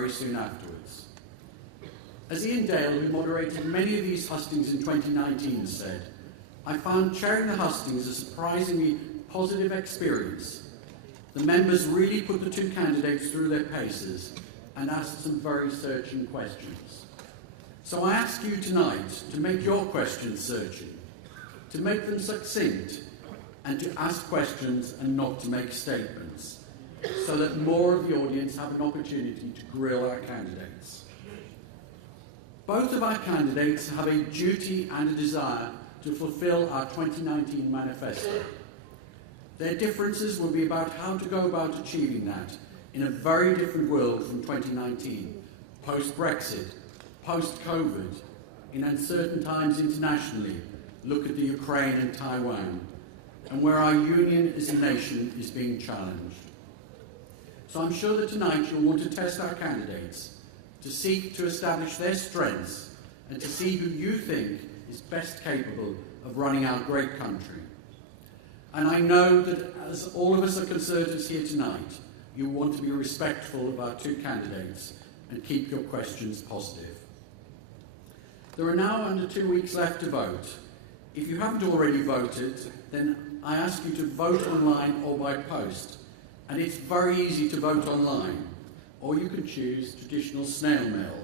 very soon afterwards. As Ian Dale, who moderated many of these hustings in 2019, said, "I found chairing the hustings a surprisingly positive experience. The members really put the two candidates through their paces and asked some very searching questions. So I ask you tonight to make your questions searching, to make them succinct, and to ask questions and not to make statements, so that more of the audience have an opportunity to grill our candidates. Both of our candidates have a duty and a desire to fulfil our 2019 manifesto. Their differences will be about how to go about achieving that in a very different world from 2019, post-Brexit, post-COVID, in uncertain times internationally. Look at the Ukraine and Taiwan, and where our union as a nation is being challenged. So I'm sure that tonight you'll want to test our candidates, to seek to establish their strengths and to see who you think is best capable of running our great country. And I know that as all of us are Conservatives here tonight, you want to be respectful of our two candidates and keep your questions positive. There are now under 2 weeks left to vote. If you haven't already voted, then I ask you to vote online or by post. And it's very easy to vote online, or you can choose traditional snail mail.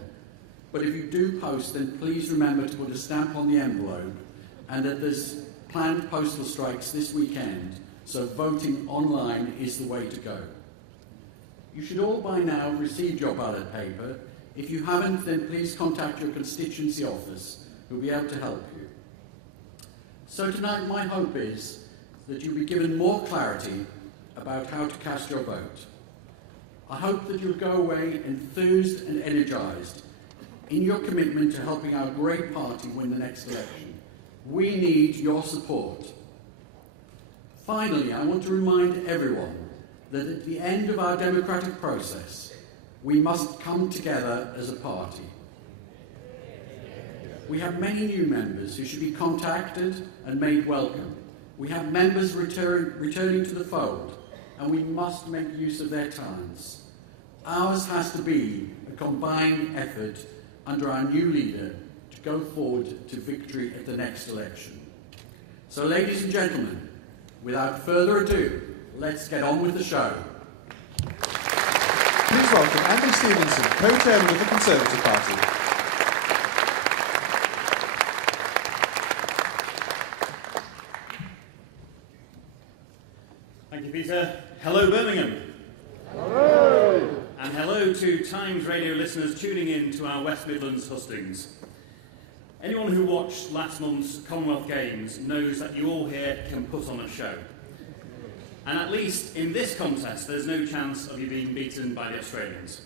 But if you do post, then please remember to put a stamp on the envelope, and that there's planned postal strikes this weekend, so voting online is the way to go. You should all by now have received your ballot paper. If you haven't, then please contact your constituency office, who will be able to help you. So tonight, my hope is that you'll be given more clarity about how to cast your vote. I hope that you'll go away enthused and energised in your commitment to helping our great party win the next election. We need your support. Finally, I want to remind everyone that at the end of our democratic process, we must come together as a party. We have many new members who should be contacted and made welcome. We have members returning to the fold, and we must make use of their talents. Ours has to be a combined effort under our new leader to go forward to victory at the next election. So, ladies and gentlemen, without further ado, let's get on with the show. Please welcome Andy Stevenson, co-chairman of the Conservative Party. Thank you, Peter. Hello, Birmingham. Hello. And hello to Times Radio listeners tuning in to our West Midlands hustings. Anyone who watched last month's Commonwealth Games knows that you all here can put on a show. And at least in this contest, there's no chance of you being beaten by the Australians.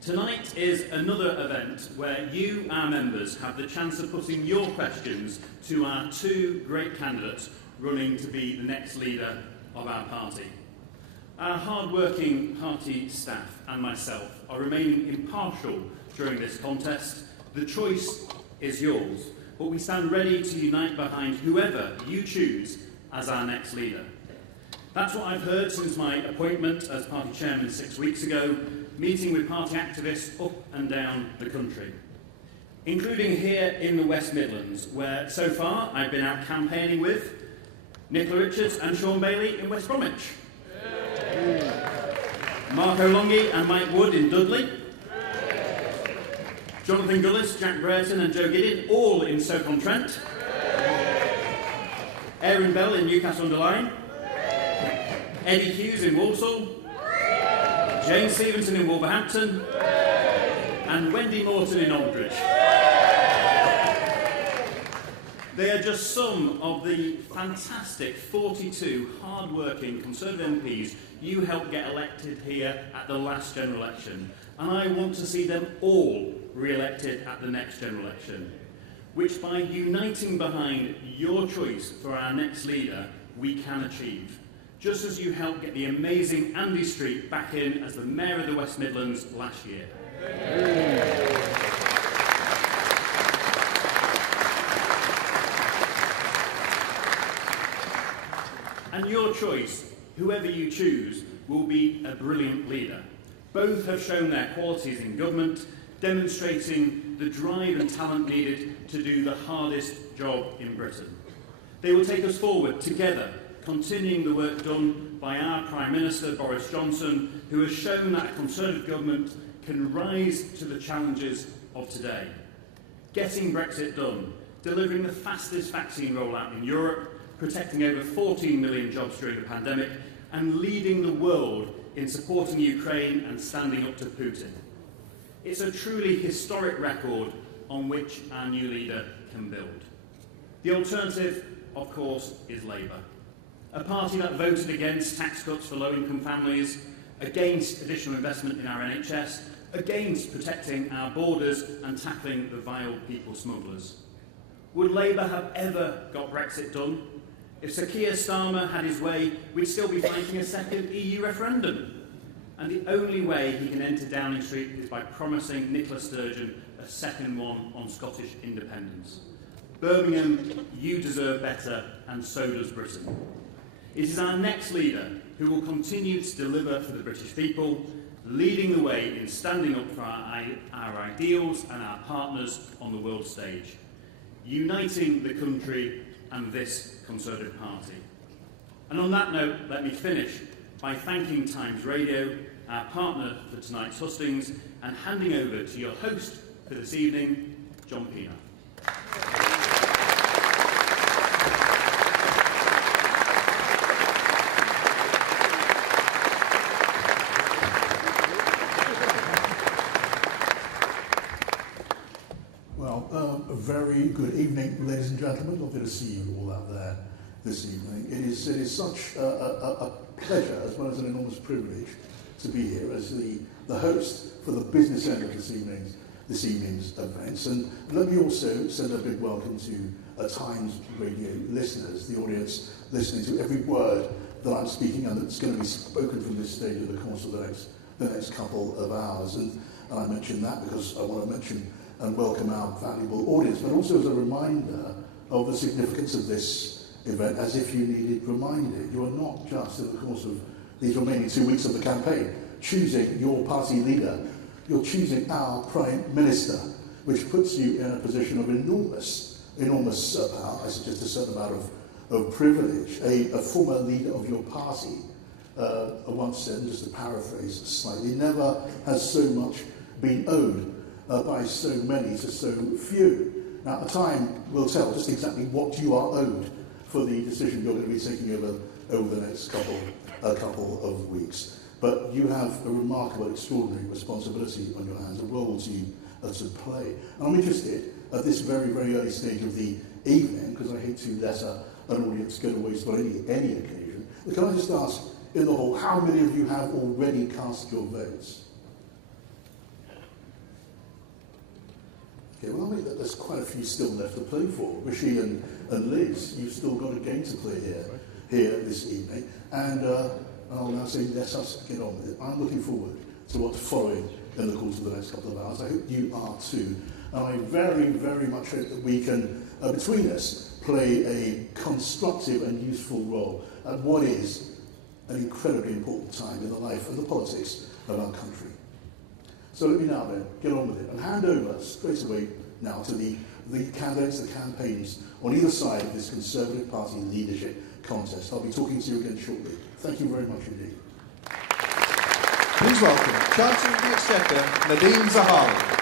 Tonight is another event where you, our members, have the chance of putting your questions to our two great candidates running to be the next leader of our party. Our hard-working party staff and myself are remaining impartial during this contest. The choice is yours, but we stand ready to unite behind whoever you choose as our next leader. That's what I've heard since my appointment as party chairman 6 weeks ago, meeting with party activists up and down the country, including here in the West Midlands, where so far I've been out campaigning with Nicola Richards and Sean Bailey in West Bromwich, Mark O'Longy and Mike Wood in Dudley, Jonathan Gullis, Jack Brereton and Joe Gideon, all in Stoke-on-Trent, Aaron Bell in Newcastle-under-Lyme, Eddie Hughes in Walsall, Jane Stevenson in Wolverhampton, and Wendy Morton in Aldridge. They are just some of the fantastic 42 hard-working Conservative MPs you helped get elected here at the last general election, and I want to see them all re-elected at the next general election, which by uniting behind your choice for our next leader, we can achieve, just as you helped get the amazing Andy Street back in as the Mayor of the West Midlands last year. And your choice, whoever you choose, will be a brilliant leader, Both have shown their qualities in government, demonstrating the drive and talent needed to do the hardest job in Britain. They will take us forward together, continuing the work done by our Prime Minister, Boris Johnson, who has shown that a Conservative government can rise to the challenges of today. Getting Brexit done, delivering the fastest vaccine rollout in Europe, protecting over 14 million jobs during the pandemic, and leading the world in supporting Ukraine and standing up to Putin. It's a truly historic record on which our new leader can build. The alternative, of course, is Labour, a party that voted against tax cuts for low-income families, against additional investment in our NHS, against protecting our borders and tackling the vile people smugglers. Would Labour have ever got Brexit done? If Sir Keir Starmer had his way, we'd still be fighting a second EU referendum. And the only way he can enter Downing Street is by promising Nicola Sturgeon a second one on Scottish independence. Birmingham, you deserve better, and so does Britain. It is our next leader who will continue to deliver for the British people, leading the way in standing up for our ideals and our partners on the world stage, uniting the country and this Conservative Party. And on that note, let me finish by thanking Times Radio, our partner for tonight's hustings, and handing over to your host for this evening, John Pena. A very good evening, ladies and gentlemen. Lovely to see you all out there this evening. It is such a pleasure, as well as an enormous privilege, to be here as the host for the business end of this evening's events. And let me also send a big welcome to Times Radio listeners, the audience listening to every word that I'm speaking and that's going to be spoken from this stage in the course of the next couple of hours. And I mention that because I want to mention and welcome our valuable audience, but also as a reminder of the significance of this event, as if you needed reminded. You are not just, in the course of these remaining 2 weeks of the campaign, choosing your party leader. You're choosing our Prime Minister, which puts you in a position of enormous power, I suggest a certain amount of privilege. A former leader of your party once said, just to paraphrase slightly, never has so much been owed by so many to so few. Now, time will tell just exactly what you are owed for the decision you're going to be taking over the next couple of weeks. But you have a remarkable, extraordinary responsibility on your hands, a role to play. And I'm interested at this very, very early stage of the evening, because I hate to let an audience go to waste on any occasion. But can I just ask in the hall, how many of you have already cast your votes? Okay, well, I mean, there's quite a few still left to play for. Rishi and Liz, you've still got a game to play here this evening. And I'll now say, let us get on with it. I'm looking forward to what's following in the course of the next couple of hours. I hope you are too. And I very, very much hope that we can, between us, play a constructive and useful role at what is an incredibly important time in the life and the politics of our country. So let me now then get on with it and hand over straight away now to the candidates, the campaigns on either side of this Conservative Party leadership contest. I'll be talking to you again shortly. Thank you very much indeed. Please welcome Chancellor of the Exchequer, Nadine Zahawi.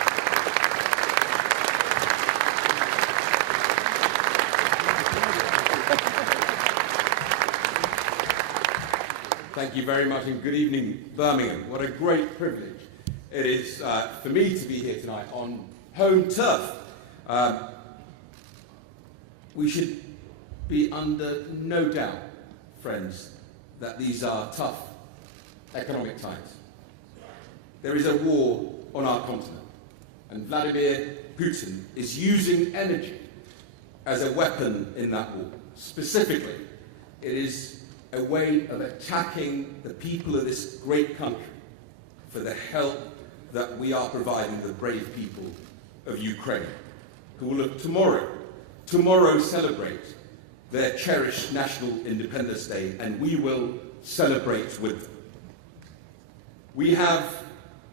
Thank you very much and good evening, Birmingham. What a great privilege it is for me to be here tonight on home turf. We should be under no doubt, friends, that these are tough economic times. There is a war on our continent, and Vladimir Putin is using energy as a weapon in that war. Specifically, it is a way of attacking the people of this great country for the help that we are providing the brave people of Ukraine, who will tomorrow celebrate their cherished National Independence Day, and we will celebrate with them. We have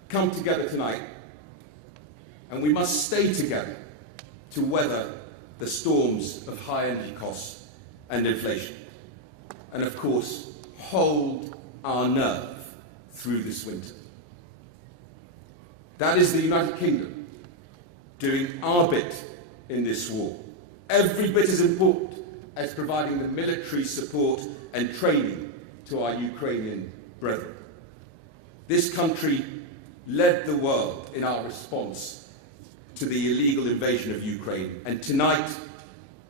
come together tonight, and we must stay together to weather the storms of high energy costs and inflation. And of course, hold our nerve through this winter. That is the United Kingdom doing our bit in this war, every bit as important as providing the military support and training to our Ukrainian brethren. This country led the world in our response to the illegal invasion of Ukraine, and tonight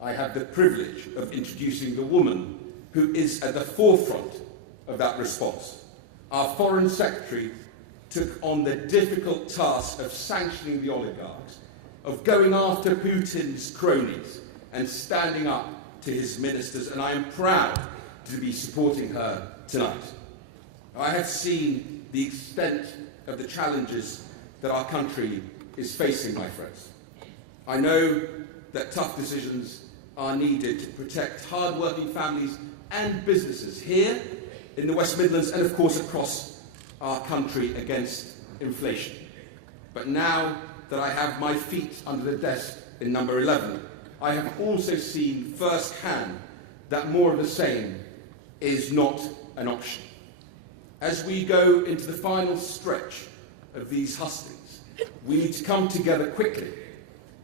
I have the privilege of introducing the woman who is at the forefront of that response. Our Foreign Secretary took on the difficult task of sanctioning the oligarchs, of going after Putin's cronies and standing up to his ministers, and I am proud to be supporting her tonight. I have seen the extent of the challenges that our country is facing, my friends. I know that tough decisions are needed to protect hard-working families and businesses here in the West Midlands and, of course, across our country against inflation. But now that I have my feet under the desk in number 11, I have also seen firsthand that more of the same is not an option. As we go into the final stretch of these hustings, we need to come together quickly,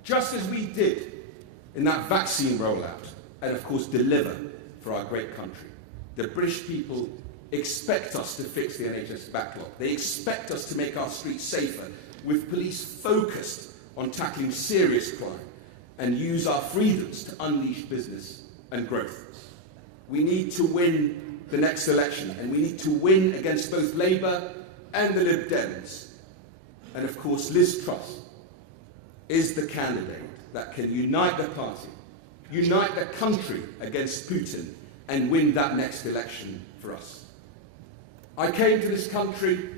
just as we did in that vaccine rollout, and of course deliver for our great country. The British people expect us to fix the NHS backlog. They expect us to make our streets safer, with police focused on tackling serious crime and use our freedoms to unleash business and growth. We need to win the next election, and we need to win against both Labour and the Lib Dems. And of course, Liz Truss is the candidate that can unite the party, unite the country against Putin, and win that next election for us. I came to this country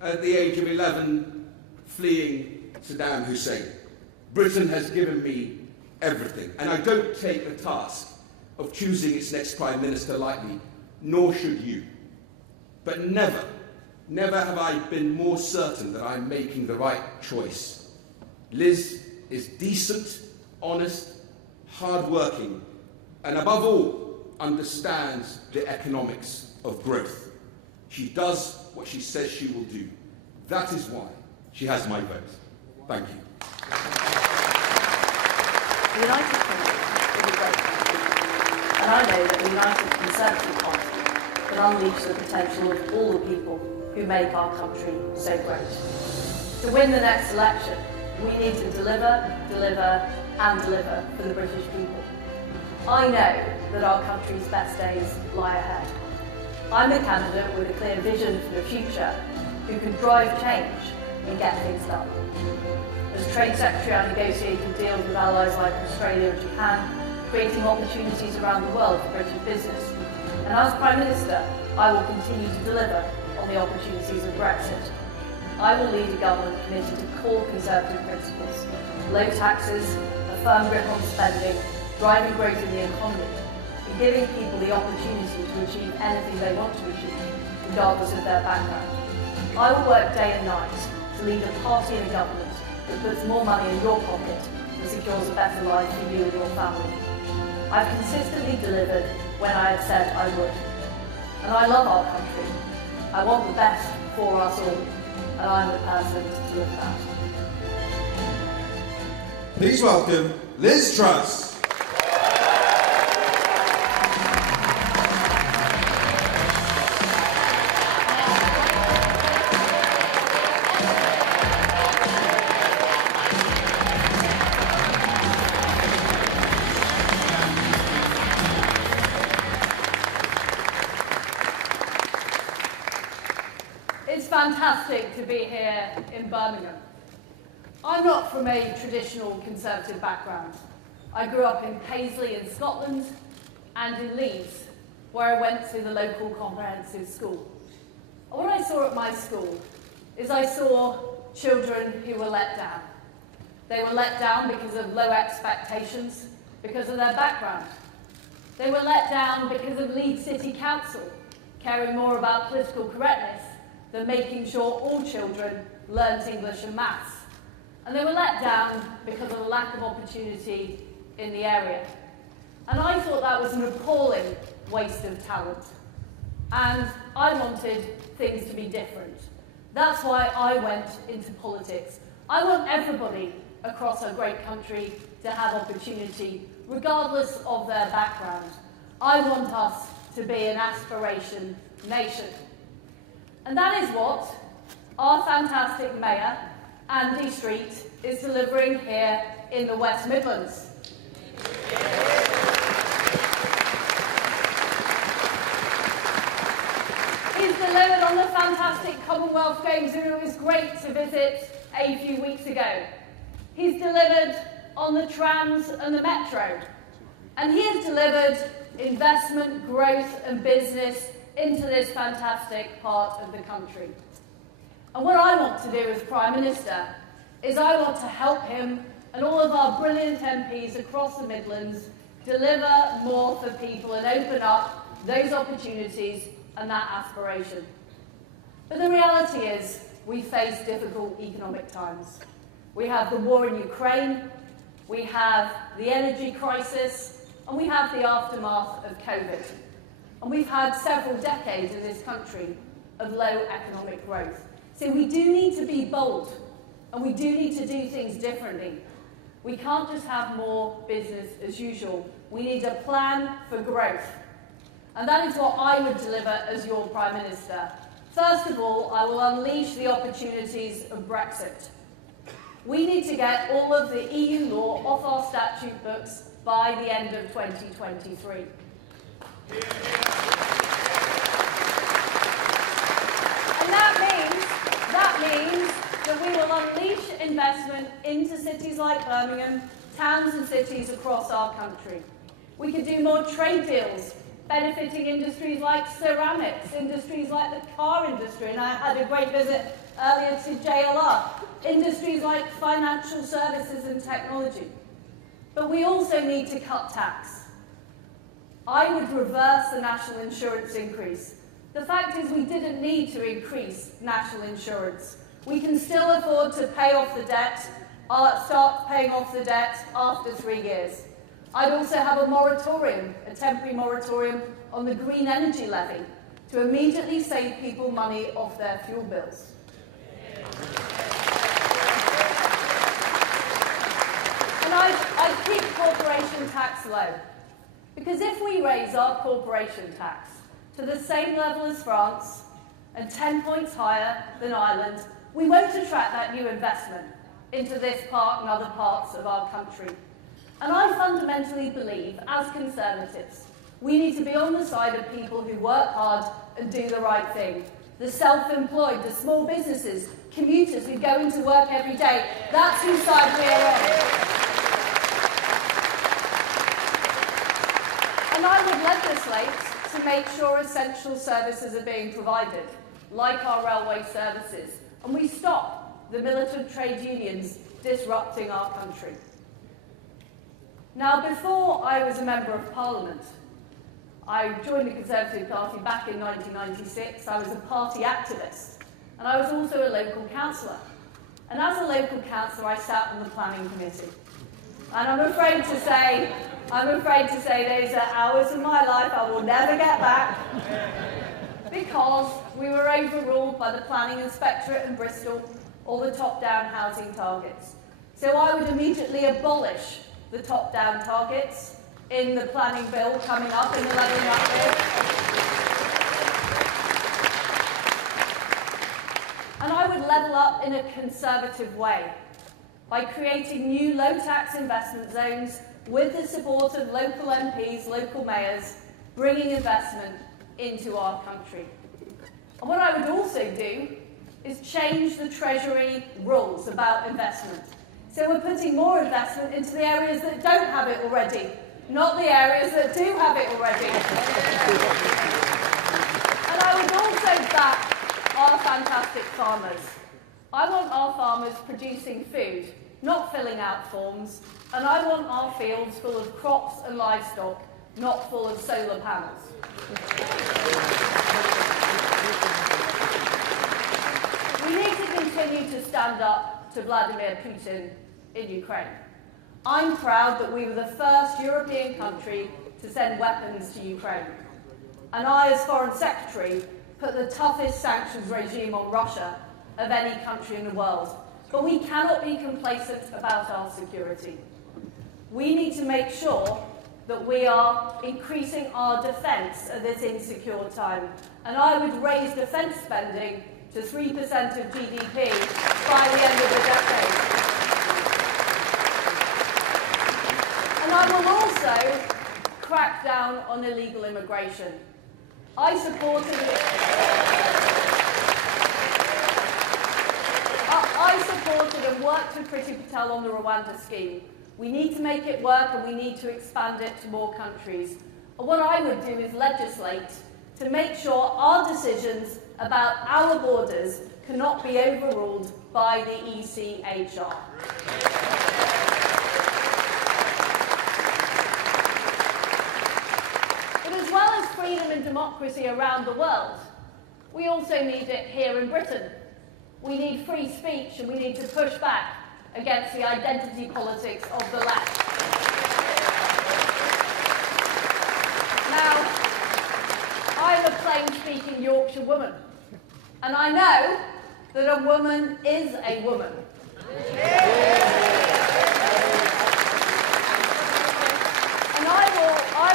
at the age of 11, fleeing Saddam Hussein. Britain has given me everything, and I don't take the task of choosing its next Prime Minister lightly, nor should you. But never have I been more certain that I'm making the right choice. Liz is decent, honest, hard-working, and above all, understands the economics of growth. She does what she says she will do. That is why she has my vote. Thank you. The United Kingdom is a great country, and I know that the United Conservative Party can unleash the potential of all the people who make our country so great. To win the next election, we need to deliver, and deliver for the British people. I know that our country's best days lie ahead. I'm a candidate with a clear vision for the future who can drive change and get things done. As Trade Secretary, I negotiated deals with allies like Australia and Japan, creating opportunities around the world for British business. And as Prime Minister, I will continue to deliver on the opportunities of Brexit. I will lead a government committed to core Conservative principles: low taxes, a firm grip on spending, driving growth in the economy, and giving people the opportunity to achieve anything they want to achieve, regardless of their background. I will work day and night to lead a party and a government that puts more money in your pocket and secures a better life for you and your family. I've consistently delivered when I have said I would. And I love our country. I want the best for us all, and I'm the person to do that. Please welcome Liz Truss. It's fantastic to be here in Birmingham. I'm not from a traditional Conservative background. I grew up in Paisley in Scotland and in Leeds, where I went to the local comprehensive school. And what I saw at my school is I saw children who were let down. They were let down because of low expectations, because of their background. They were let down because of Leeds City Council caring more about political correctness than making sure all children learnt English and maths. And they were let down because of a lack of opportunity in the area. And I thought that was an appalling waste of talent. And I wanted things to be different. That's why I went into politics. I want everybody across our great country to have opportunity, regardless of their background. I want us to be an aspiration nation. And that is what our fantastic Mayor, Andy Street, is delivering here in the West Midlands. He's delivered on the fantastic Commonwealth Games, and it was great to visit a few weeks ago. He's delivered on the trams and the metro. And he has delivered investment, growth and business into this fantastic part of the country. And what I want to do as Prime Minister is I want to help him and all of our brilliant MPs across the Midlands deliver more for people and open up those opportunities and that aspiration. But the reality is we face difficult economic times. We have the war in Ukraine, we have the energy crisis, and we have the aftermath of COVID. And we've had several decades in this country of low economic growth. So we do need to be bold, and we do need to do things differently. We can't just have more business as usual. We need a plan for growth. And that is what I would deliver as your Prime Minister. First of all, I will unleash the opportunities of Brexit. We need to get all of the EU law off our statute books by the end of 2023. And that means that we will unleash investment into cities like Birmingham, towns and cities across our country. We could do more trade deals benefiting industries like ceramics, industries like the car industry, and I had a great visit earlier to JLR, industries like financial services and technology. But we also need to cut tax. I would reverse the national insurance increase. The fact is we didn't need to increase national insurance. We can still afford to pay off the debt, start paying off the debt after 3 years. I'd also have a moratorium, a temporary moratorium on the green energy levy to immediately save people money off their fuel bills. And I'd keep corporation tax low, because if we raise our corporation tax to the same level as France and 10 points higher than Ireland, we won't attract that new investment into this part and other parts of our country. And I fundamentally believe, as Conservatives, we need to be on the side of people who work hard and do the right thing. The self-employed, the small businesses, commuters who go into work every day. That's whose side we are on. And I would legislate to make sure essential services are being provided, like our railway services, and we stop the militant trade unions disrupting our country. Now, before I was a Member of Parliament, I joined the Conservative Party back in 1996. I was a party activist, and I was also a local councillor. And as a local councillor, I sat on the planning committee. And I'm afraid to say those are hours of my life I will never get back, because we were overruled by the planning inspectorate in Bristol or the top-down housing targets. So I would immediately abolish the top-down targets in the planning bill coming up in the Levelling Up Bill. And I would level up in a Conservative way by creating new low-tax investment zones with the support of local MPs, local mayors, bringing investment into our country. And what I would also do is change the Treasury rules about investment. So we're putting more investment into the areas that don't have it already, not the areas that do have it already. And I would also back our fantastic farmers. I want our farmers producing food, not filling out forms, and I want our fields full of crops and livestock, not full of solar panels. continue to stand up to Vladimir Putin in Ukraine. I'm proud that we were the first European country to send weapons to Ukraine. And I, as Foreign Secretary, put the toughest sanctions regime on Russia of any country in the world. But we cannot be complacent about our security. We need to make sure that we are increasing our defence at this insecure time. And I would raise defence spending to 3% of GDP by the end of the decade. And I will also crack down on illegal immigration. I supported and worked with Priti Patel on the Rwanda scheme. We need to make it work and we need to expand it to more countries. And what I would do is legislate to make sure our decisions about our borders cannot be overruled by the ECHR. But as well as freedom and democracy around the world, we also need it here in Britain. We need free speech and we need to push back against the identity politics of the left. Now, I'm a plain-speaking Yorkshire woman, and I know that a woman is a woman. And I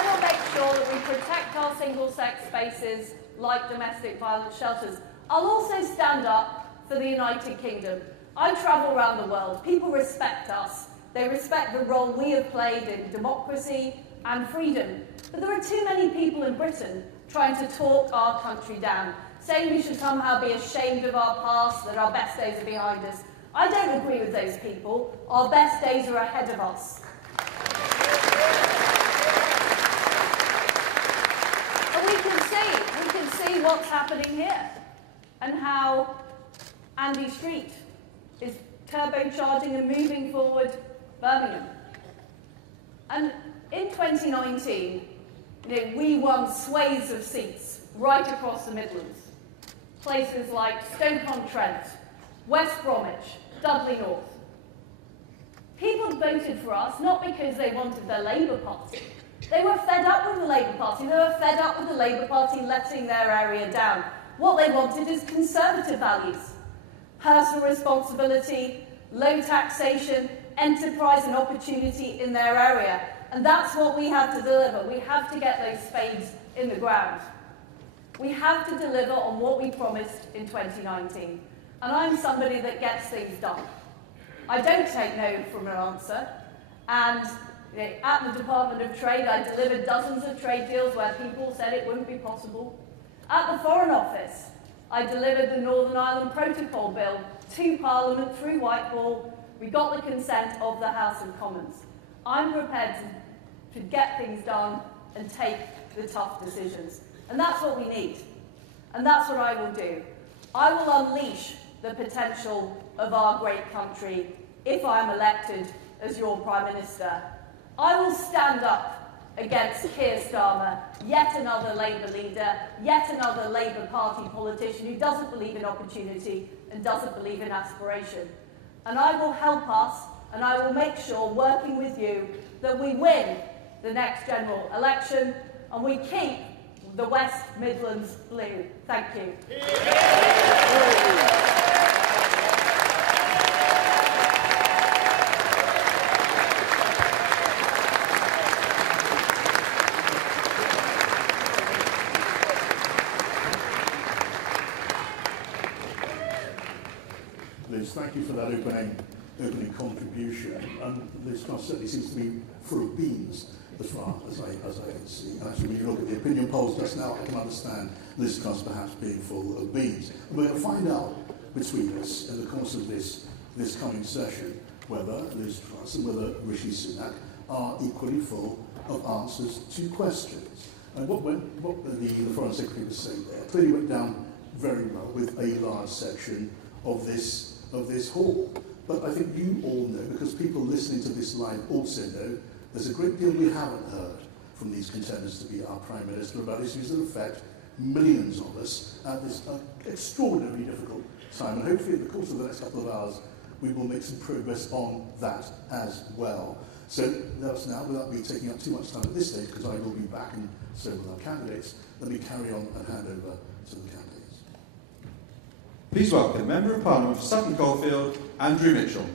will make sure that we protect our single-sex spaces like domestic violence shelters. I'll also stand up for the United Kingdom. I travel around the world. People respect us. They respect the role we have played in democracy and freedom. But there are too many people in Britain trying to talk our country down, saying we should somehow be ashamed of our past, that our best days are behind us. I don't agree with those people. Our best days are ahead of us. And we can see what's happening here and how Andy Street is turbocharging and moving forward Birmingham. And in 2019, we won swathes of seats right across the Midlands. Places like Stoke-on-Trent, West Bromwich, Dudley North. People voted for us not because they wanted the Labour Party. They were fed up with the Labour Party. They were fed up with the Labour Party letting their area down. What they wanted is conservative values. Personal responsibility, low taxation, enterprise and opportunity in their area. And that's what we have to deliver. We have to get those spades in the ground. We have to deliver on what we promised in 2019. And I'm somebody that gets things done. I don't take no from an answer. And at the Department of Trade, I delivered dozens of trade deals where people said it wouldn't be possible. At the Foreign Office, I delivered the Northern Ireland Protocol Bill to Parliament through Whitehall. We got the consent of the House of Commons. I'm prepared to get things done and take the tough decisions. And that's what we need. And that's what I will do. I will unleash the potential of our great country if I'm elected as your Prime Minister. I will stand up against Keir Starmer, yet another Labour leader, yet another Labour Party politician who doesn't believe in opportunity and doesn't believe in aspiration. And I will help us, and I will make sure, working with you, that we win the next general election and we keep the West Midlands blue. Thank you. Liz, thank you for that opening contribution. And Liz Truss certainly seems to be full of beans as far as I can see. And actually, when you look at the opinion polls just now, I can understand Liz Truss perhaps being full of beans. And we're going to find out between us in the course of this coming session whether Liz Truss and whether Rishi Sunak are equally full of answers to questions. And what the Foreign Secretary was saying there clearly went down very well with a large section of this hall. But I think you all know, because people listening to this live also know, there's a great deal we haven't heard from these contenders to be our Prime Minister about issues that affect millions of us at this extraordinarily difficult time. And hopefully in the course of the next couple of hours, we will make some progress on that as well. So that's now, without me taking up too much time at this stage, because I will be back and so will our candidates, let me carry on and hand over to the candidates. Please welcome Member of Parliament for Sutton Coldfield, Andrew Mitchell.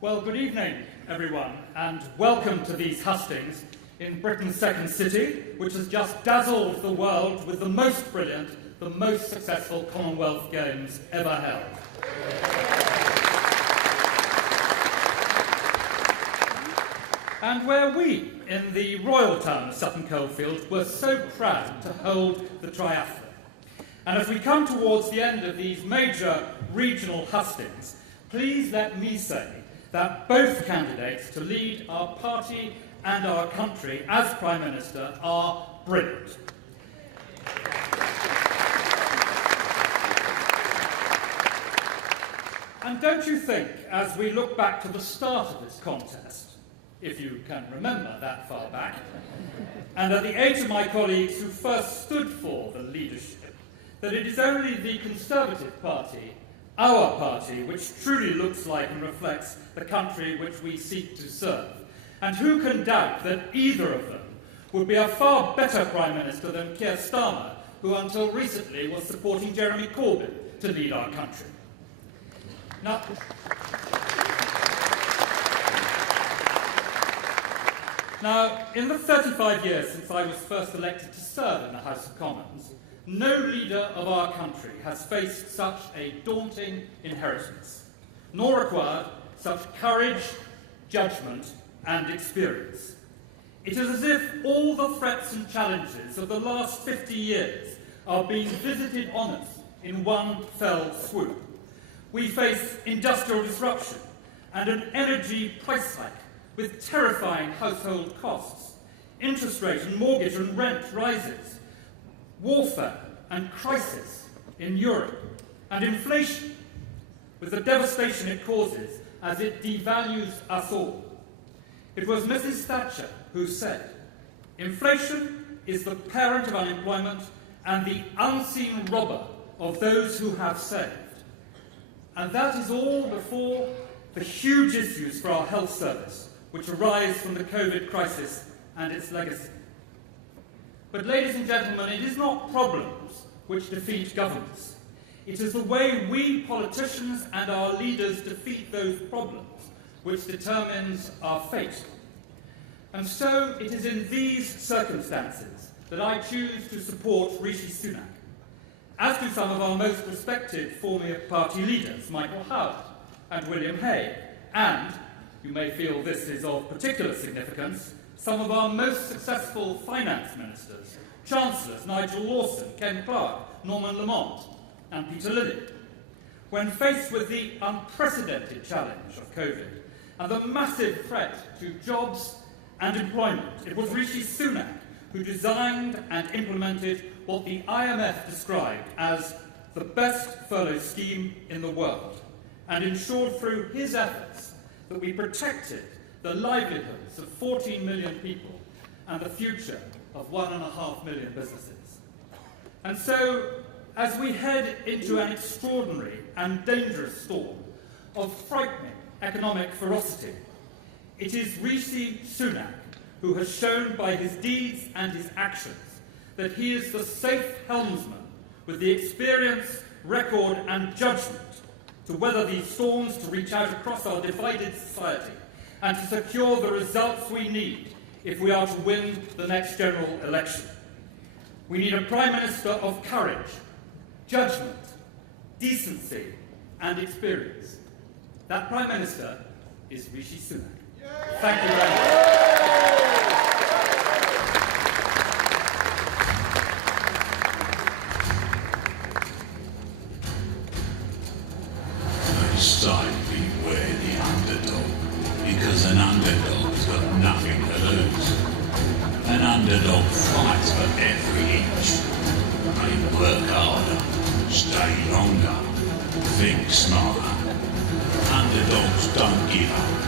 Well, good evening, everyone, and welcome to these hustings in Britain's second city, which has just dazzled the world with the most brilliant, the most successful Commonwealth Games ever held. And where we, in the royal town of Sutton Coldfield, were so proud to hold the triathlon. And as we come towards the end of these major regional hustings, please let me say that both candidates to lead our party and our country as Prime Minister are brilliant. And don't you think, as we look back to the start of this contest, if you can remember that far back, and at the age of my colleagues who first stood for the leadership, that it is only the Conservative Party, our party, which truly looks like and reflects the country which we seek to serve. And who can doubt that either of them would be a far better Prime Minister than Keir Starmer, who until recently was supporting Jeremy Corbyn to lead our country. Now, in the 35 years since I was first elected to serve in the House of Commons, no leader of our country has faced such a daunting inheritance, nor required such courage, judgment, and experience. It is as if all the threats and challenges of the last 50 years are being visited on us in one fell swoop. We face industrial disruption and an energy price hike with terrifying household costs, interest rate and mortgage and rent rises, warfare and crisis in Europe, and inflation, with the devastation it causes as it devalues us all. It was Mrs. Thatcher who said, "Inflation is the parent of unemployment and the unseen robber of those who have saved." And that is all before the huge issues for our health service, which arise from the COVID crisis and its legacy. But, ladies and gentlemen, it is not problems which defeat governments. It is the way we politicians and our leaders defeat those problems which determines our fate. And so it is in these circumstances that I choose to support Rishi Sunak, as do some of our most respected former party leaders, Michael Howard and William Hague, and, you may feel this is of particular significance, some of our most successful finance ministers, Chancellors Nigel Lawson, Ken Clarke, Norman Lamont, and Peter Lilly. When faced with the unprecedented challenge of COVID and the massive threat to jobs and employment, it was Rishi Sunak who designed and implemented what the IMF described as the best furlough scheme in the world, and ensured through his efforts that we protected the livelihoods of 14 million people and the future of 1.5 million businesses. And so, as we head into an extraordinary and dangerous storm of frightening economic ferocity, it is Rishi Sunak who has shown by his deeds and his actions that he is the safe helmsman with the experience, record and judgment to weather these storms, to reach out across our divided society and to secure the results we need if we are to win the next general election. We need a Prime Minister of courage, judgment, decency and experience. That Prime Minister is Rishi Sunak. Thank you very much. Side beware the underdog, because an underdog's got nothing to lose. An underdog fights for every inch. They work harder, stay longer, think smarter. Underdogs don't give up.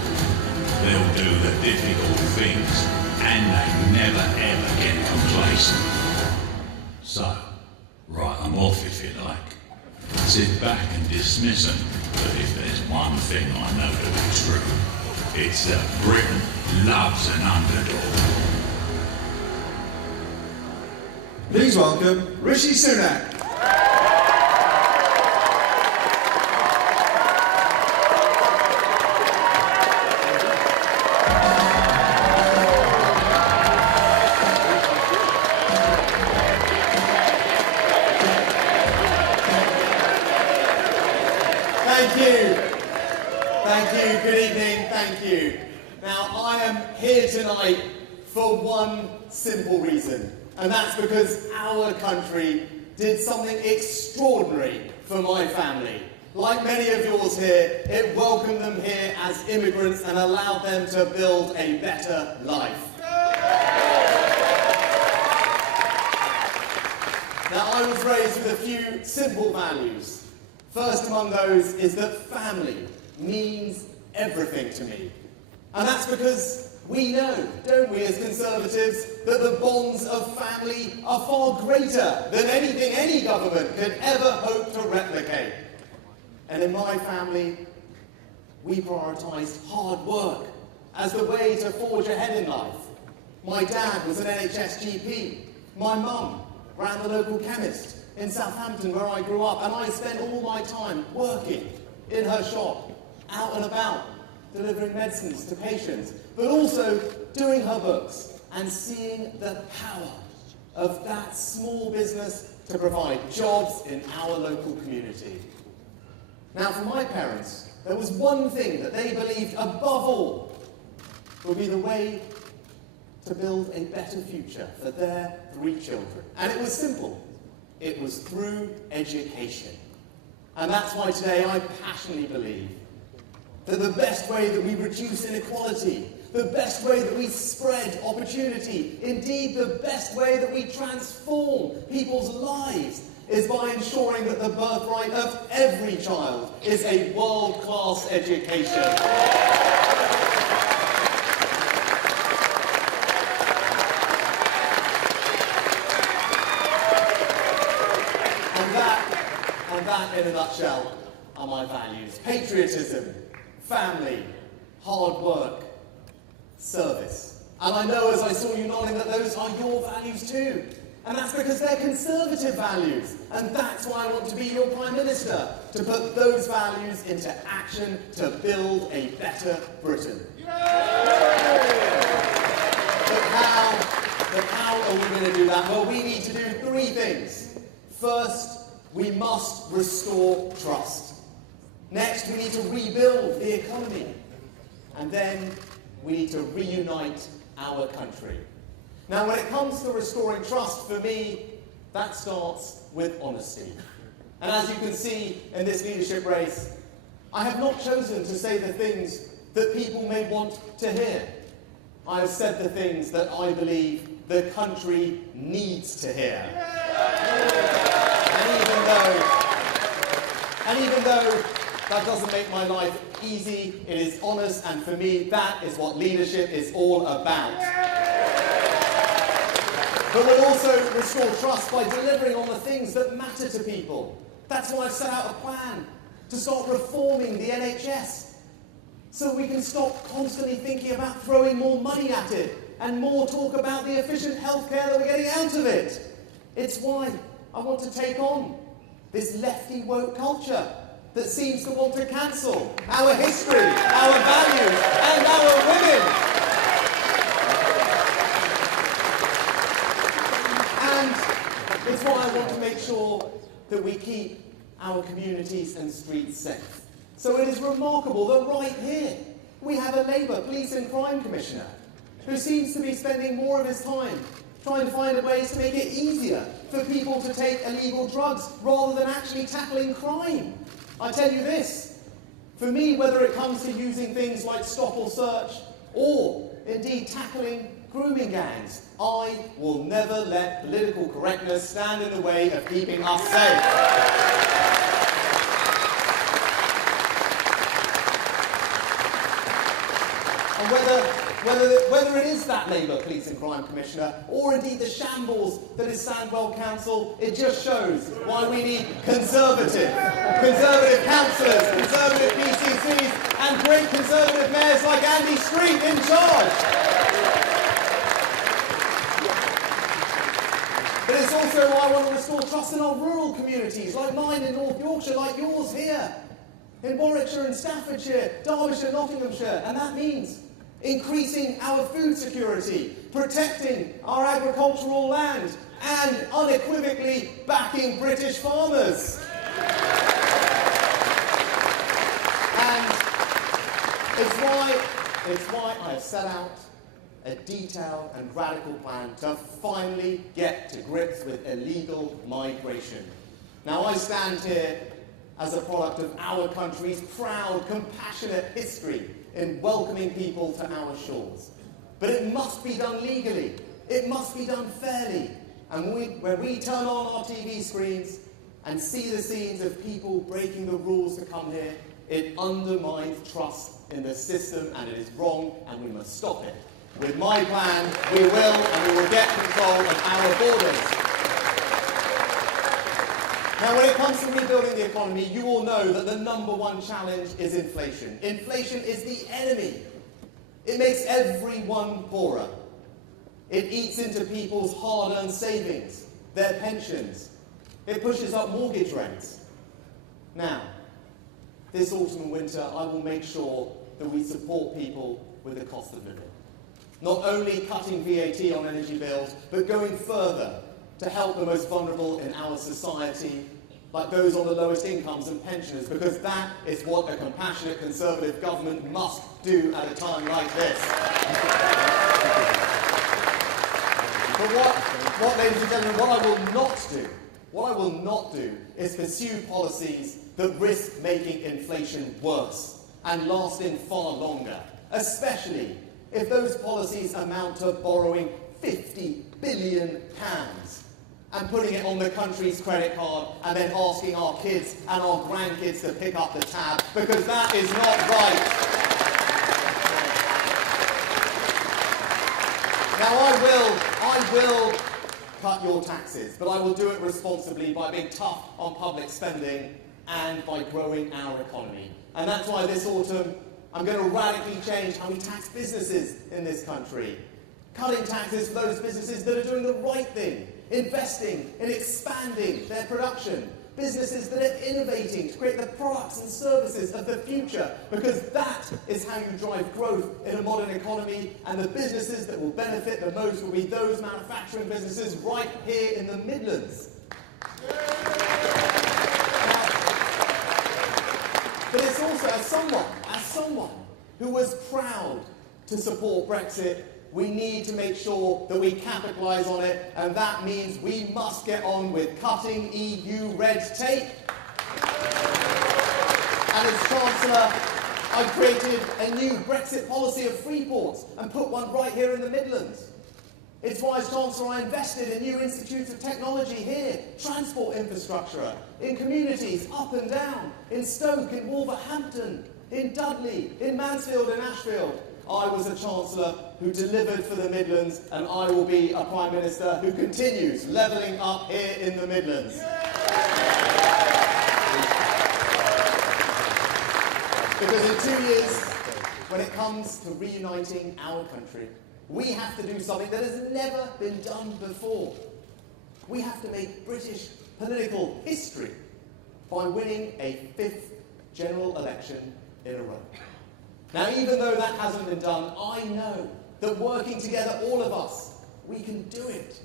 They'll do the difficult things, and they never ever get complacent. So, write them off if you like. Sit back and dismiss them, but if there's one thing I know to be true, it's that Britain loves an underdog. Please welcome Rishi Sunak. Good evening, thank you. Now, I am here tonight for one simple reason, and that's because our country did something extraordinary for my family. Like many of yours here, it welcomed them here as immigrants and allowed them to build a better life. Now, I was raised with a few simple values. First among those is that family means everything to me. And that's because we know, don't we, as Conservatives, that the bonds of family are far greater than anything any government could ever hope to replicate. And in my family, we prioritised hard work as the way to forge ahead in life. My dad was an NHS GP. My mum ran the local chemist in Southampton where I grew up, and I spent all my time working in her shop, out and about, delivering medicines to patients, but also doing her books and seeing the power of that small business to provide jobs in our local community. Now, for my parents, there was one thing that they believed above all would be the way to build a better future for their 3 children. And it was simple. It was through education. And that's why today I passionately believe that the best way that we reduce inequality, the best way that we spread opportunity, indeed the best way that we transform people's lives is by ensuring that the birthright of every child is a world-class education. And that, in a nutshell, are my values. Patriotism, family, hard work, service. And I know as I saw you nodding that those are your values too. And that's because they're Conservative values. And that's why I want to be your Prime Minister, to put those values into action to build a better Britain. But how are we going to do that? Well, we need to do 3 things. First, we must restore trust. Next, we need to rebuild the economy. And then we need to reunite our country. Now, when it comes to restoring trust, for me, that starts with honesty. And as you can see in this leadership race, I have not chosen to say the things that people may want to hear. I have said the things that I believe the country needs to hear. And even though that doesn't make my life easy, it is honest, and for me, that is what leadership is all about. But we'll also restore trust by delivering on the things that matter to people. That's why I've set out a plan to start reforming the NHS, so we can stop constantly thinking about throwing more money at it and more talk about the efficient healthcare that we're getting out of it. It's why I want to take on this lefty woke culture that seems to want to cancel our history, our values, and our women. And it's why I want to make sure that we keep our communities and streets safe. So it is remarkable that right here we have a Labour Police and Crime Commissioner who seems to be spending more of his time trying to find ways to make it easier for people to take illegal drugs rather than actually tackling crime. I tell you this, for me, whether it comes to using things like stop or search, or indeed tackling grooming gangs, I will never let political correctness stand in the way of keeping us safe. And whether it is that Labour Police and Crime Commissioner, or indeed the shambles that is Sandwell Council, it just shows why we need conservative councillors, conservative PCCs, and great conservative mayors like Andy Street in charge. But it's also why I want to restore trust in our rural communities, like mine in North Yorkshire, like yours here, in Warwickshire and Staffordshire, Derbyshire, Nottinghamshire, and that means increasing our food security, protecting our agricultural land, and unequivocally backing British farmers. And it's why I have set out a detailed and radical plan to finally get to grips with illegal migration. Now, I stand here as a product of our country's proud, compassionate history in welcoming people to our shores. But it must be done legally. It must be done fairly. And when we turn on our TV screens and see the scenes of people breaking the rules to come here, it undermines trust in the system, and it is wrong, and we must stop it. With my plan, we will get control of our borders. Now, when it comes to rebuilding the economy, you all know that the number one challenge is inflation. Inflation is the enemy. It makes everyone poorer. It eats into people's hard-earned savings, their pensions. It pushes up mortgage rates. Now, this autumn and winter, I will make sure that we support people with the cost of living. Not only cutting VAT on energy bills, but going further to help the most vulnerable in our society, like those on the lowest incomes and pensioners, because that is what a compassionate Conservative government must do at a time like this. But ladies and gentlemen, what I will not do is pursue policies that risk making inflation worse and lasting far longer, especially if those policies amount to borrowing £50 billion and putting it on the country's credit card and then asking our kids and our grandkids to pick up the tab, because that is not right. Now, I will cut your taxes, but I will do it responsibly by being tough on public spending and by growing our economy. And that's why this autumn I'm going to radically change how we tax businesses in this country. Cutting taxes for those businesses that are doing the right thing, investing in expanding their production, businesses that are innovating to create the products and services of the future, because that is how you drive growth in a modern economy, and the businesses that will benefit the most will be those manufacturing businesses right here in the Midlands. But it's also, as someone who was proud to support Brexit, we need to make sure that we capitalise on it, and that means we must get on with cutting EU red tape. And as Chancellor, I created a new Brexit policy of free ports and put one right here in the Midlands. It's why, as Chancellor, I invested in new institutes of technology here, transport infrastructure, in communities up and down, in Stoke, in Wolverhampton, in Dudley, in Mansfield and Ashfield. I was a Chancellor who delivered for the Midlands, and I will be a Prime Minister who continues levelling up here in the Midlands. Because in 2 years, when it comes to reuniting our country, we have to do something that has never been done before. We have to make British political history by winning a 5th general election in a row. Now, even though that hasn't been done, I know that working together, all of us, we can do it.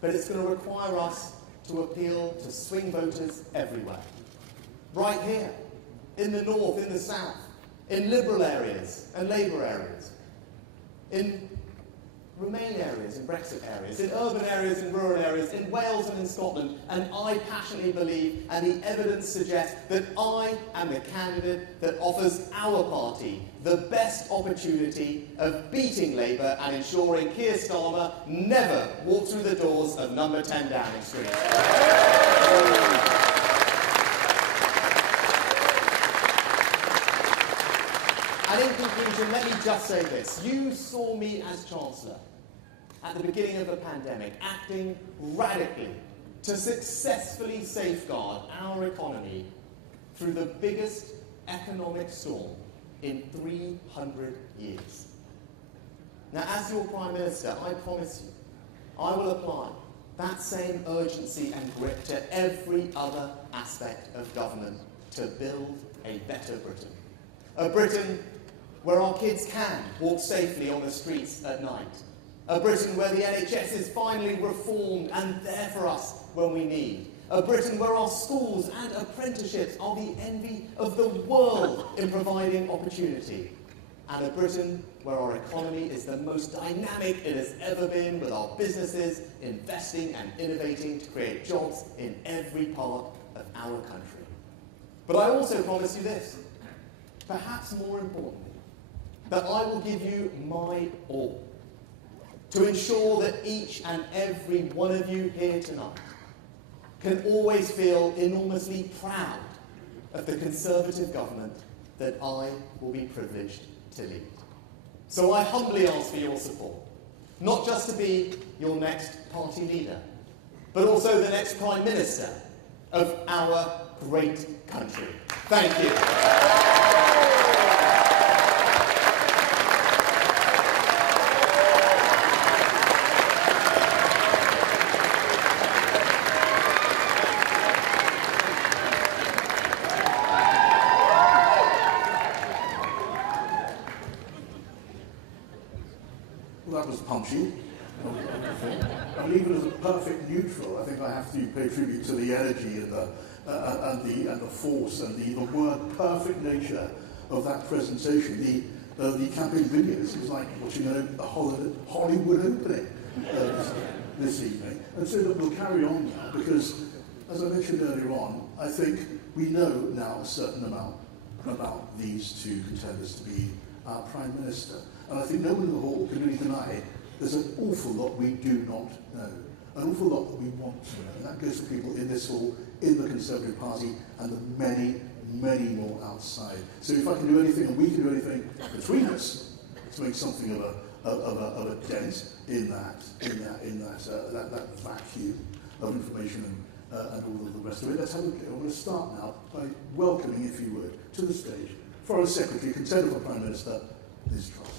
But it's going to require us to appeal to swing voters everywhere. Right here, in the north, in the south, in Liberal areas and Labour areas, in Remain areas, in Brexit areas, in urban areas and rural areas, in Wales and in Scotland. And I passionately believe, and the evidence suggests, that I am the candidate that offers our party the best opportunity of beating Labour and ensuring Keir Starmer never walks through the doors of number 10 Downing Street. And in conclusion, let me just say this. You saw me as Chancellor at the beginning of the pandemic, acting radically to successfully safeguard our economy through the biggest economic storm in 300 years. Now, as your Prime Minister, I promise you, I will apply that same urgency and grip to every other aspect of government to build a better Britain. A Britain where our kids can walk safely on the streets at night. A Britain where the NHS is finally reformed and there for us when we need. A Britain where our schools and apprenticeships are the envy of the world in providing opportunity. And a Britain where our economy is the most dynamic it has ever been, with our businesses investing and innovating to create jobs in every part of our country. But I also promise you this, perhaps more importantly, that I will give you my all to ensure that each and every one of you here tonight can always feel enormously proud of the Conservative government that I will be privileged to lead. So I humbly ask for your support, not just to be your next party leader, but also the next Prime Minister of our great country. Thank you. That was punchy. And even as a perfect neutral, I think I have to pay tribute to the energy and the force and the word perfect nature of that presentation. The campaign video, it was like watching a Hollywood opening this evening. And so that we'll carry on now, because as I mentioned earlier on, I think we know now a certain amount about these two contenders to be our Prime Minister. And I think no one in the hall can really deny there's an awful lot we do not know, an awful lot that we want to know. And that goes for people in this hall, in the Conservative Party, and the many, many more outside. So if I can do anything, and we can do anything between us to make something of a dent in that vacuum of information and all of the rest of it, let's have a look. I'm going to start now by welcoming, if you would, to the stage, Foreign Secretary, contender for Prime Minister, Liz Truss.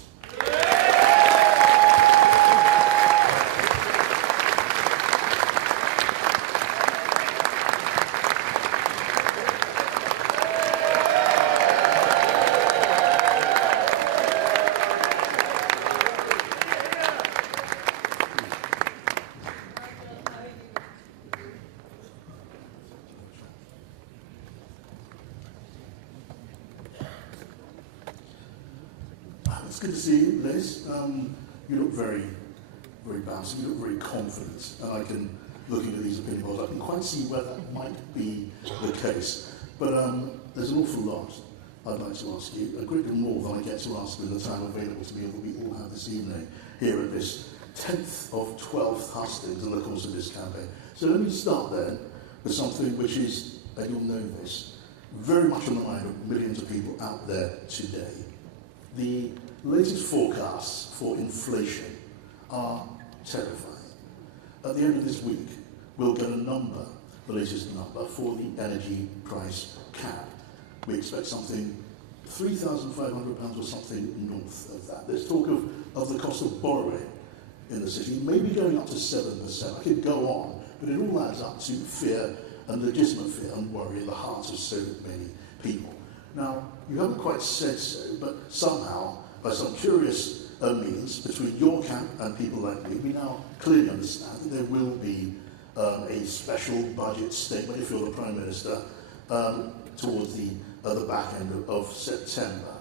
It's good to see you, Liz. You look very, very bouncing. You look very confident. And I can, looking at these opinion polls, I can quite see where that might be the case. But there's an awful lot I'd like to ask you, a great deal more than I get to ask in the time available to me that we all have this evening here at this 10th of 12th Hustings in the course of this campaign. So let me start then with something which is, and you'll know this, very much on the mind of millions of people out there today. The latest forecasts for inflation are terrifying. At the end of this week, we'll get a number, the latest number, for the energy price cap. We expect something £3,500 or something north of that. There's talk of the cost of borrowing in the city, maybe going up to 7%. I could go on, but it all adds up to fear and legitimate fear and worry in the hearts of so many people. Now, you haven't quite said so, but somehow, by some curious means, between your camp and people like me, we now clearly understand that there will be a special budget statement, if you're the Prime Minister, towards the back end of September.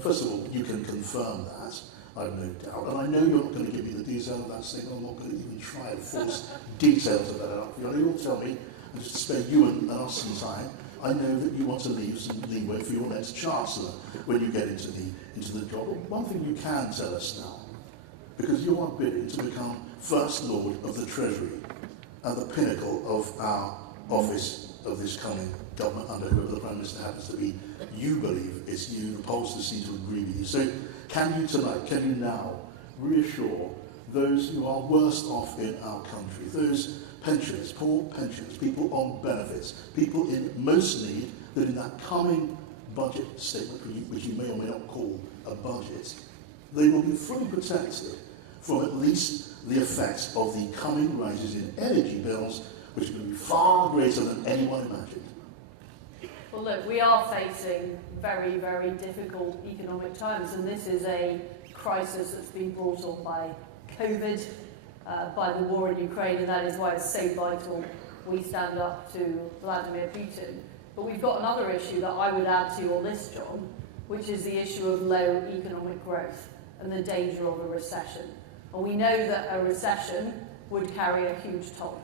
First of all, you can confirm that, I've no doubt. And I know you're not going to give me the detail of that statement. I'm not going to even try to force details of that out for you. I know you'll tell me, and just to spare you and us some time, I know that you want to leave some leeway for your next Chancellor when you get into the job. But one thing you can tell us now, because you are bidding to become First Lord of the Treasury and the pinnacle of our office of this coming government under whoever the Prime Minister happens to be, you believe it's you, the pollsters seem to agree with you. So can you tonight, can you now reassure those who are worst off in our country, those pensioners, poor pensioners, people on benefits, people in most need, that in that coming budget statement, which you may or may not call a budget, they will be fully protected from at least the effects of the coming rises in energy bills, which are going to be far greater than anyone imagined? Well, look, we are facing very, very difficult economic times, and this is a crisis that's been brought on by COVID, by the war in Ukraine, and that is why it's so vital we stand up to Vladimir Putin. But we've got another issue that I would add to your list, John, which is the issue of low economic growth and the danger of a recession. And we know that a recession would carry a huge toll.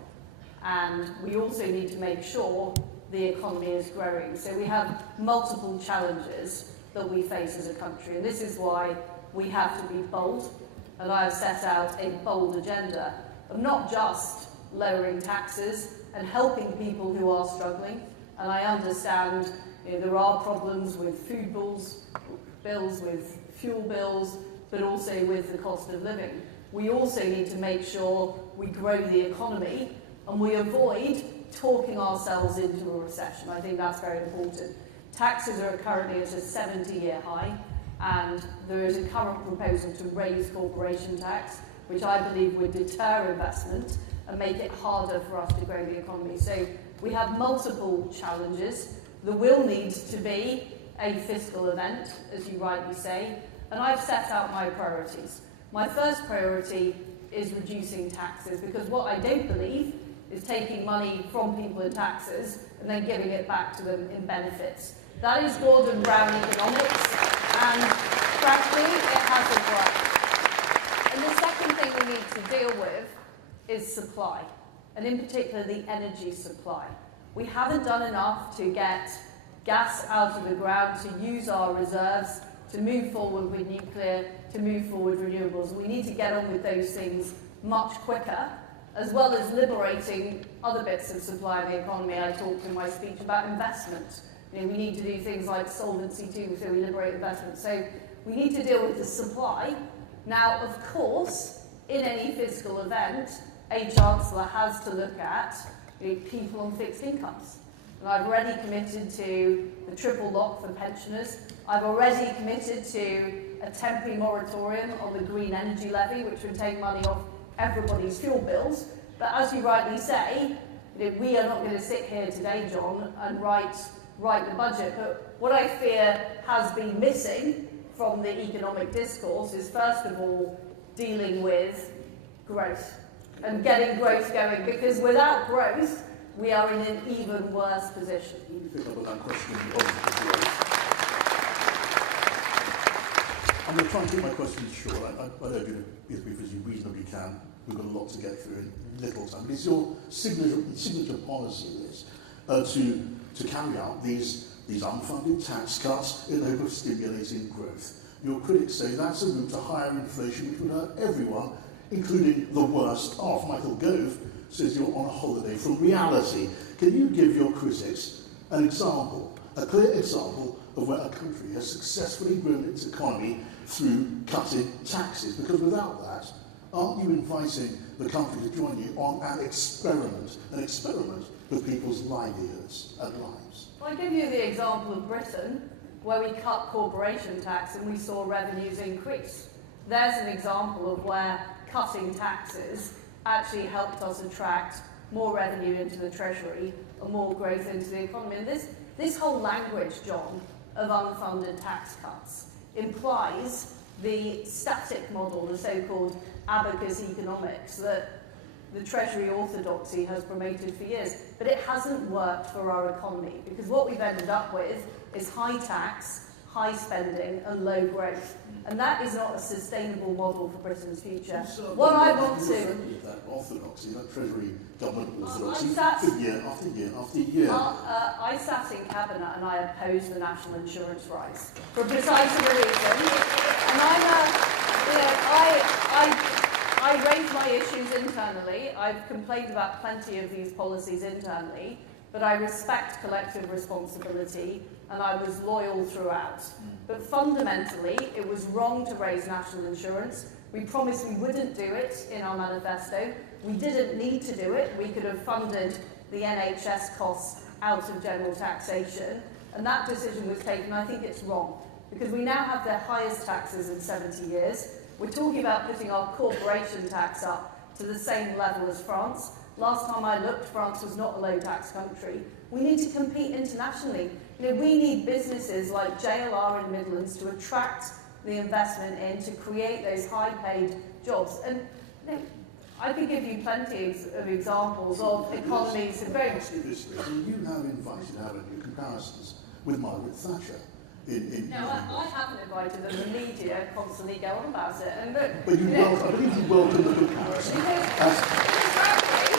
And we also need to make sure the economy is growing. So we have multiple challenges that we face as a country. And this is why we have to be bold. And I have set out a bold agenda of not just lowering taxes and helping people who are struggling. And I understand there are problems with food bills, with fuel bills, but also with the cost of living. We also need to make sure we grow the economy and we avoid talking ourselves into a recession. I think that's very important. Taxes are currently at a 70-year high, and there is a current proposal to raise corporation tax, which I believe would deter investment and make it harder for us to grow the economy. So we have multiple challenges. There will need to be a fiscal event, as you rightly say, and I've set out my priorities. My first priority is reducing taxes, because what I don't believe is taking money from people in taxes and then giving it back to them in benefits. That is Gordon Brown economics, and frankly, it hasn't worked. And the second thing we need to deal with is supply, and in particular the energy supply. We haven't done enough to get gas out of the ground, to use our reserves, to move forward with nuclear, to move forward with renewables. We need to get on with those things much quicker, as well as liberating other bits of supply in the economy. I talked in my speech about investment. We need to do things like Solvency II, so we liberate investment. So we need to deal with the supply. Now, of course, in any fiscal event, a chancellor has to look at people on fixed incomes. And I've already committed to the triple lock for pensioners. I've already committed to a temporary moratorium on the green energy levy, which would take money off everybody's fuel bills. But as you rightly say, we are not going to sit here today, John, and write the budget. But what I fear has been missing from the economic discourse is, first of all, dealing with growth and getting growth going, because without growth, we are in an even worse position. Let me pick up on that question of growth. I'm going to try and keep my questions short. I hope you be as brief as you reasonably can. We've got a lot to get through in little time. But it's your signature policy, Liz, to carry out these unfunded tax cuts in the hope of stimulating growth. Your critics say that's a route to higher inflation, which would hurt everyone, including the worst off. Michael Gove says you're on a holiday from reality. Can you give your critics an example, a clear example of where a country has successfully grown its economy through cutting taxes? Because without that, aren't you inviting the country to join you on an experiment with people's livelihoods and lives? Well, I give you the example of Britain, where we cut corporation tax and we saw revenues increase. There's an example of where cutting taxes actually helped us attract more revenue into the Treasury and more growth into the economy. And this whole language, John, of unfunded tax cuts implies the static model, the so-called abacus economics that the Treasury orthodoxy has promoted for years. But it hasn't worked for our economy, because what we've ended up with is high tax, high spending and low growth. And that is not a sustainable model for Britain's future. What I want to... That orthodoxy, that Treasury government orthodoxy, year after year after year. I sat in Cabinet and I opposed the national insurance rise for precisely the reason. And I raised my issues internally. I've complained about plenty of these policies internally. but I respect collective responsibility and I was loyal throughout. But fundamentally, it was wrong to raise national insurance. We promised we wouldn't do it in our manifesto. We didn't need to do it. We could have funded the NHS costs out of general taxation, and that decision was taken. I think it's wrong, because we now have the highest taxes in 70 years. We're talking about putting our corporation tax up to the same level as France. Last time I looked, France was not a low-tax country. We need to compete internationally. You know, we need businesses like JLR in Midlands to attract the investment in, to create those high-paid jobs. And you know, I could give you plenty of examples of economies that very... You have invited, haven't you, comparisons with Margaret Thatcher. No, I haven't invited them. The media constantly go on about it. And look, but you I believe you welcome the comparison. Because frankly,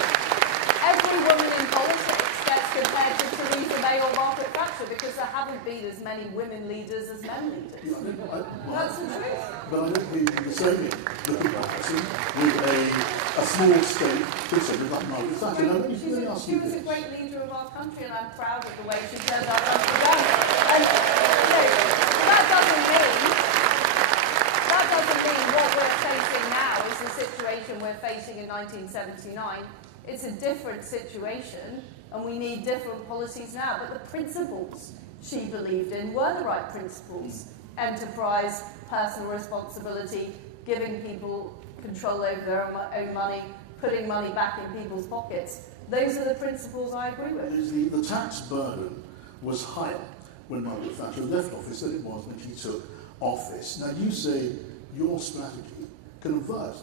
every woman in politics gets compared to Theresa May or Margaret Thatcher because there haven't been as many women leaders as men leaders. That's the truth. But I don't think the same the comparison with a small state considered like Margaret Thatcher. Now, she was a great leader of our country, and I'm proud of the way she turned our country around. And that doesn't mean what we're facing now is the situation we're facing in 1979. It's a different situation, and we need different policies now. But the principles she believed in were the right principles. Enterprise, personal responsibility, giving people control over their own money, putting money back in people's pockets. Those are the principles I agree with. The tax burden was higher when Margaret Thatcher left office than it was when she took office. Now, you say your strategy can avert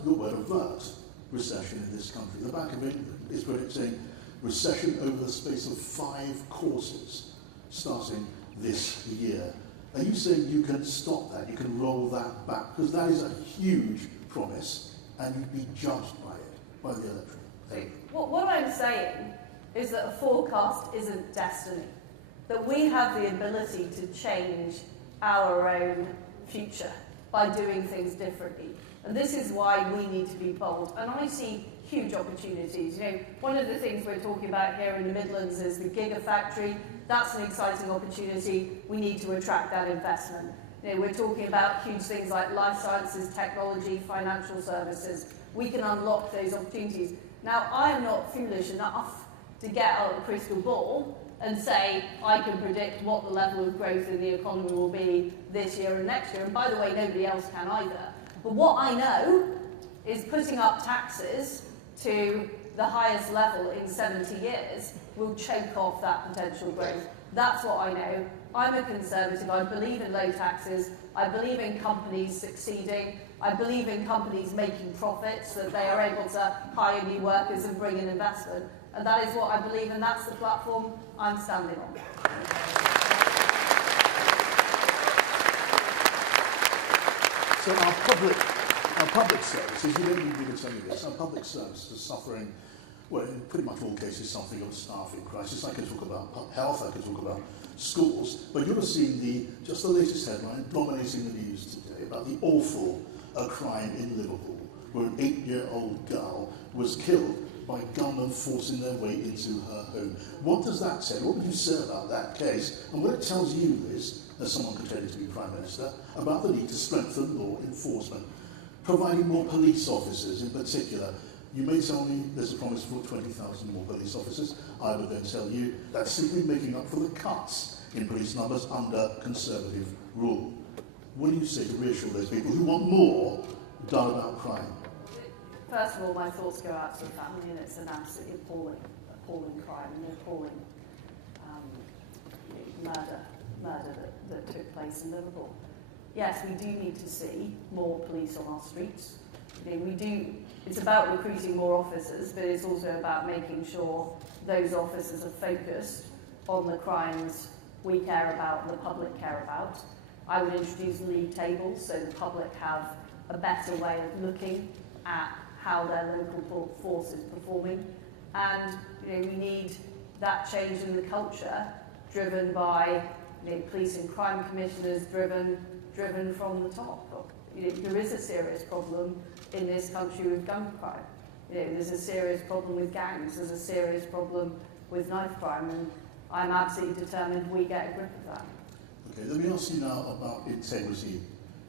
recession in this country. The Bank of England is predicting recession over the space of 5 courses starting this year. Are you saying you can stop that, you can roll that back? Because that is a huge promise, and you'd be judged by it, by the electorate. What I'm saying is that a forecast isn't destiny, that we have the ability to change our own future by doing things differently. And this is why we need to be bold. And I see huge opportunities. You know, one of the things we're talking about here in the Midlands is the Gigafactory. That's an exciting opportunity. We need to attract that investment. You know, we're talking about huge things like life sciences, technology, financial services. We can unlock those opportunities. Now, I am not foolish enough to get out a crystal ball and say I can predict what the level of growth in the economy will be this year and next year. And by the way, nobody else can either. But what I know is putting up taxes to the highest level in 70 years will choke off that potential growth. That's what I know. I'm a conservative. I believe in low taxes. I believe in companies succeeding. I believe in companies making profits, that they are able to hire new workers and bring in investment. And that is what I believe, and that's the platform I'm standing on. So our public services, you don't need me to tell you this, our public services are suffering, well, in pretty much all cases, something of a staffing crisis. I can talk about health, I can talk about schools, but you'll have seen just the latest headline dominating the news today about the awful crime in Liverpool, where an 8-year-old girl was killed by gunmen forcing their way into her home. What does that say? What would you say about that case? And what it tells you is, as someone pretending to be Prime Minister, about the need to strengthen law enforcement, providing more police officers in particular. You may tell me there's a promise for 20,000 more police officers. I would then tell you that's simply making up for the cuts in police numbers under Conservative rule. What do you say to reassure those people who want more done about crime? First of all, my thoughts go out to the family, and it's an absolutely appalling crime, an appalling murder that took place in Liverpool. Yes, we do need to see more police on our streets. You know, it's about recruiting more officers, but it's also about making sure those officers are focused on the crimes we care about and the public care about. I would introduce league tables so the public have a better way of looking at how their local force is performing. And we need that change in the culture driven by police and crime commissioners, driven from the top. There is a serious problem in this country with gun crime. There's a serious problem with gangs. There's a serious problem with knife crime, and I'm absolutely determined we get a grip of that. Okay, let me ask you now about integrity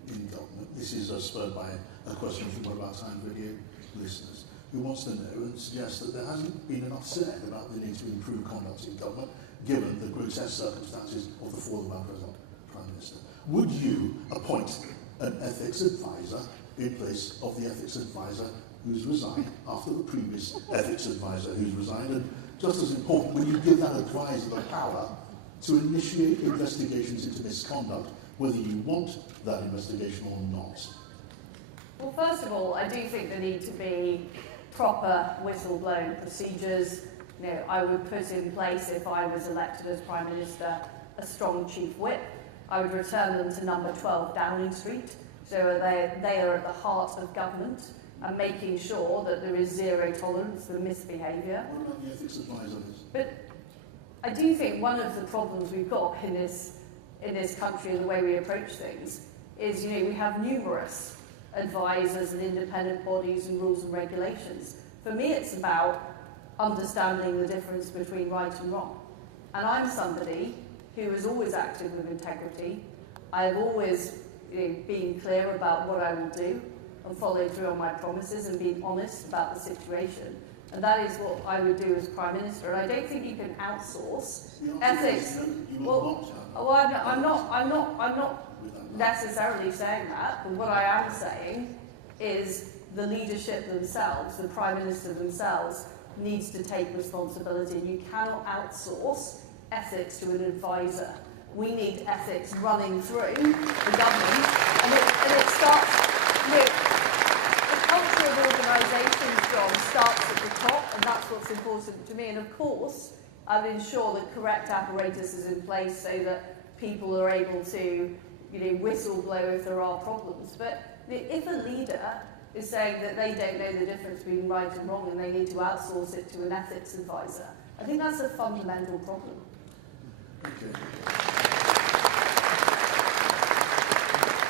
in government. This is spurred by a question from one of our Time Radio listeners who wants to know and suggests that there hasn't been enough said about the need to improve conduct in government given the grotesque circumstances of the fall of our present Prime Minister. Would you appoint an ethics advisor in place of the ethics advisor who's resigned after the previous ethics advisor who's resigned? And just as important, when you give that advisor the power to initiate investigations into misconduct, whether you want that investigation or not? Well, first of all, I do think there need to be proper whistleblowing procedures. You know, I would put in place, if I was elected as Prime Minister, a strong chief whip. I would return them to number 12 Downing Street, so they are at the heart of government, and making sure that there is zero tolerance for misbehaviour. What about the ethics advisors? But I do think one of the problems we've got in this country and the way we approach things is, you know, we have numerous advisors and independent bodies and rules and regulations. For me, it's about understanding the difference between right and wrong. And I'm somebody who has always acted with integrity. I've always, you know, been clear about what I will do and followed through on my promises and been honest about the situation. And that is what I would do as Prime Minister. And I don't think you can outsource ethics. Well, I'm not necessarily saying that, but what I am saying is the leadership themselves, the Prime Minister themselves, needs to take responsibility. You cannot outsource ethics to an advisor. We need ethics running through the government, and it starts with the culture of organisations, John, starts at the top, and that's what's important to me. And of course, I'd ensure that correct apparatus is in place so that people are able to, you know, whistleblow if there are problems. But if a leader is saying that they don't know the difference between right and wrong and they need to outsource it to an ethics advisor, I think that's a fundamental problem. Okay.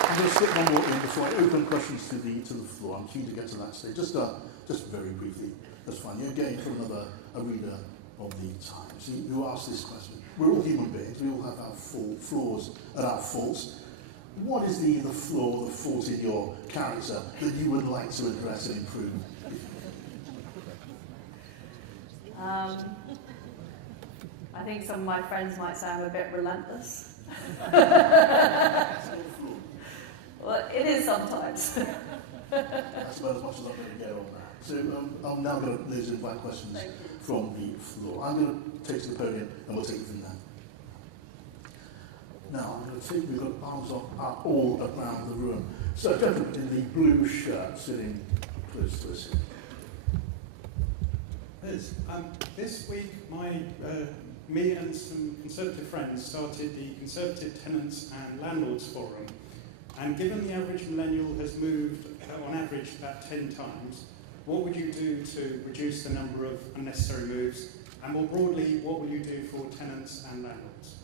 I'm going to slip one more in before I open questions to the floor. I'm keen to get to that stage. Just very briefly, that's fine. You're getting from a reader of the Times who asked this question. We're all human beings. We all have our flaws and our faults. What is the flaw, the fault in your character that you would like to address and improve? I think some of my friends might say I'm a bit relentless. Well, it is sometimes. That's about as much as I'm going to get on that. So I'm now going to invite questions from the floor. I'm going to take to the podium and we'll take it from there. Now, I'm going to take, we've got arms up all around the room. So, gentlemen in the blue shirt sitting close to us. Liz, this week me and some Conservative friends started the Conservative Tenants and Landlords Forum. And given the average millennial has moved on average about 10 times, what would you do to reduce the number of unnecessary moves? And more broadly, what will you do for tenants and landlords?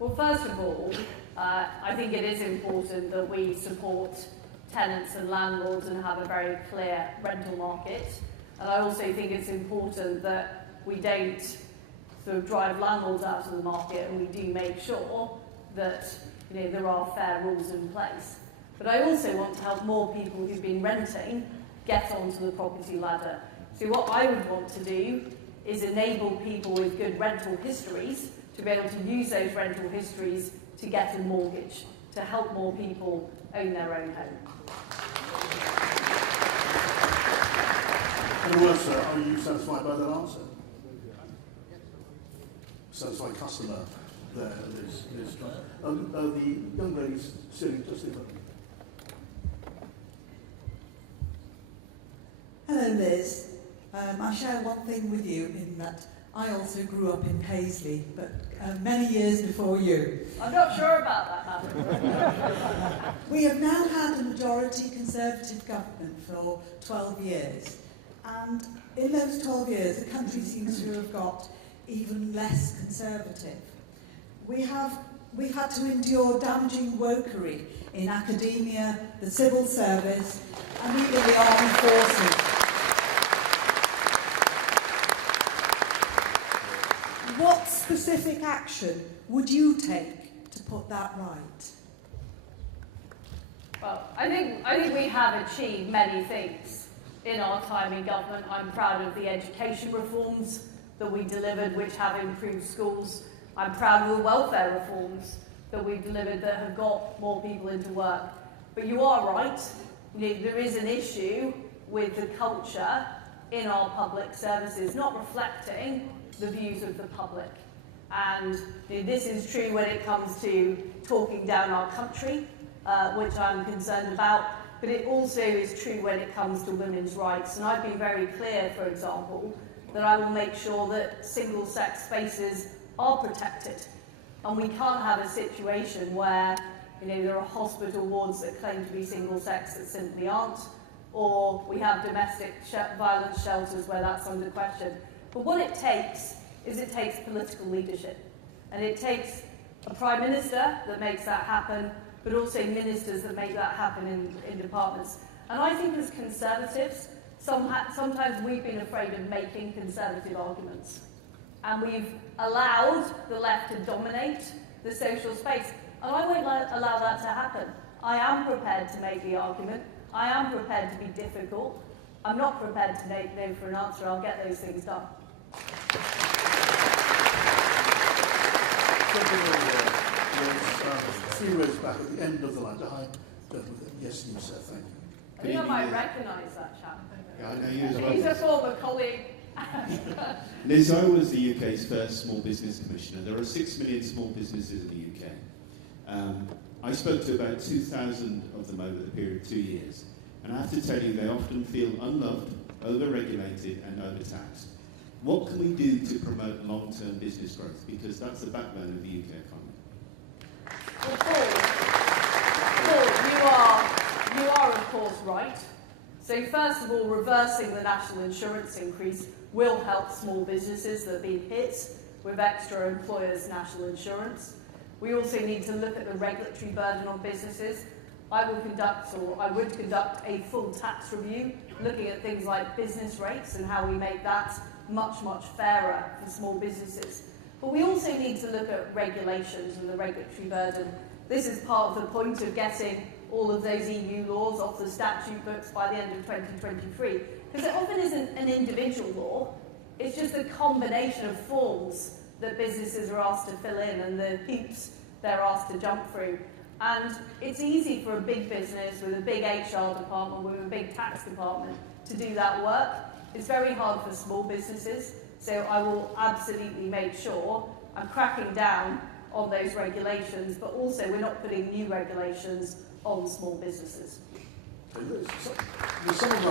Well, first of all, I think it is important that we support tenants and landlords and have a very clear rental market. And I also think it's important that we don't sort of drive landlords out of the market, and we do make sure that, you know, there are fair rules in place. But I also want to help more people who've been renting get onto the property ladder. So what I would want to do is enable people with good rental histories to be able to use those rental histories to get a mortgage, to help more people own their own home. And worse, sir, are you satisfied by that answer? Satisfied customer there, Liz. The young lady's sitting just in front of me. Hello, Liz. I share one thing with you in that I also grew up in Paisley, but many years before you. I'm not sure about that, madam. We have now had a majority Conservative government for 12 years. And in those 12 years, the country seems to have got even less Conservative. We've had to endure damaging wokery in academia, the civil service, and even the armed forces. specific action would you take to put that right? Well, I think we have achieved many things in our time in government. I'm proud of the education reforms that we delivered, which have improved schools. I'm proud of the welfare reforms that we've delivered that have got more people into work. But you are right, there is an issue with the culture in our public services not reflecting the views of the public. And this is true when it comes to talking down our country, which I'm concerned about, but it also is true when it comes to women's rights. And I've been very clear, for example, that I will make sure that single-sex spaces are protected. And we can't have a situation where there are hospital wards that claim to be single-sex that simply aren't, or we have domestic violence shelters where that's under question. But what it takes is it takes political leadership. And it takes a Prime Minister that makes that happen, but also ministers that make that happen in departments. And I think as Conservatives, sometimes we've been afraid of making Conservative arguments. And we've allowed the left to dominate the social space. And I won't allow that to happen. I am prepared to make the argument. I am prepared to be difficult. I'm not prepared to make no for an answer. I'll get those things done. Three rows back at the end of the line. Hi, gentlemen. Yes, you, sir. Thank you. I think I might recognise that chap. Yeah, I know you as well. He's a former colleague. Liz, I was the UK's first small business commissioner. There are 6 million small businesses in the UK. I spoke to about 2,000 of them over the period of 2 years. And I have to tell you, they often feel unloved, over-regulated and overtaxed. What can we do to promote long-term business growth? Because that's the backbone of the UK economy. Well, Paul, you are of course right. So first of all, reversing the national insurance increase will help small businesses that have been hit with extra employers' national insurance. We also need to look at the regulatory burden on businesses. I would conduct a full tax review, looking at things like business rates and how we make that much, much fairer for small businesses. But we also need to look at regulations and the regulatory burden. This is part of the point of getting all of those EU laws off the statute books by the end of 2023. Because it often isn't an individual law, it's just a combination of forms that businesses are asked to fill in and the hoops they're asked to jump through. And it's easy for a big business with a big HR department, with a big tax department to do that work. It's very hard for small businesses, so I will absolutely make sure I'm cracking down on those regulations, but also we're not putting new regulations on small businesses. Some of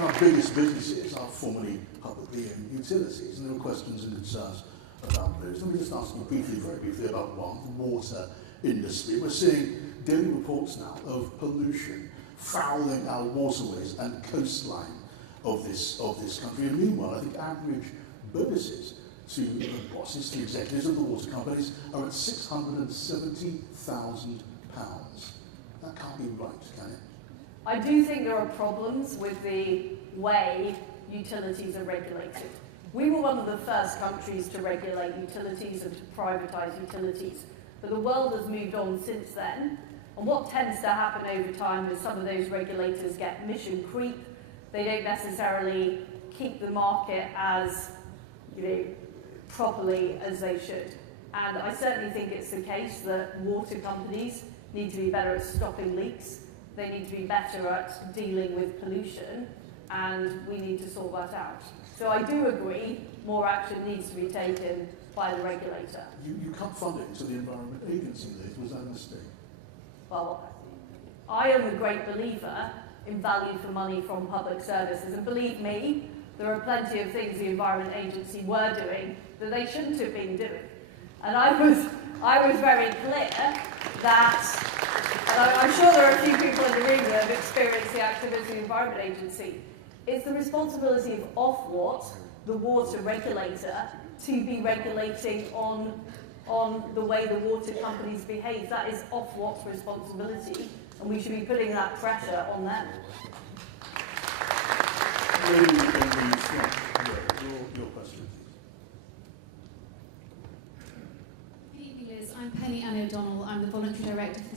our biggest businesses are formerly publicly owned utilities, and there are questions and concerns about those. Let me just ask you very briefly about one, the water industry. We're seeing daily reports now of pollution fouling our waterways and coastline of this country. And meanwhile, I think average bonuses to the bosses, to executives of the water companies are at £670,000. That can't be right, can it? I do think there are problems with the way utilities are regulated. We were one of the first countries to regulate utilities and to privatise utilities, but the world has moved on since then. And what tends to happen over time is some of those regulators get mission creep. They don't necessarily keep the market as properly as they should. And I certainly think it's the case that water companies need to be better at stopping leaks. They need to be better at dealing with pollution, and we need to sort that out. So I do agree more action needs to be taken by the regulator. You cut funding to the Environment Agency, Liz. Was that a mistake? Well, I am a great believer in value for money from public services, and believe me, there are plenty of things the Environment Agency were doing that they shouldn't have been doing. And I was very clear that, and I'm sure there are a few people in the room that have experienced the activity of the Environment Agency. It's the responsibility of Ofwat, the water regulator, to be regulating on the way the water companies behave. That is Ofwat's responsibility, and we should be putting that pressure on them. Your question.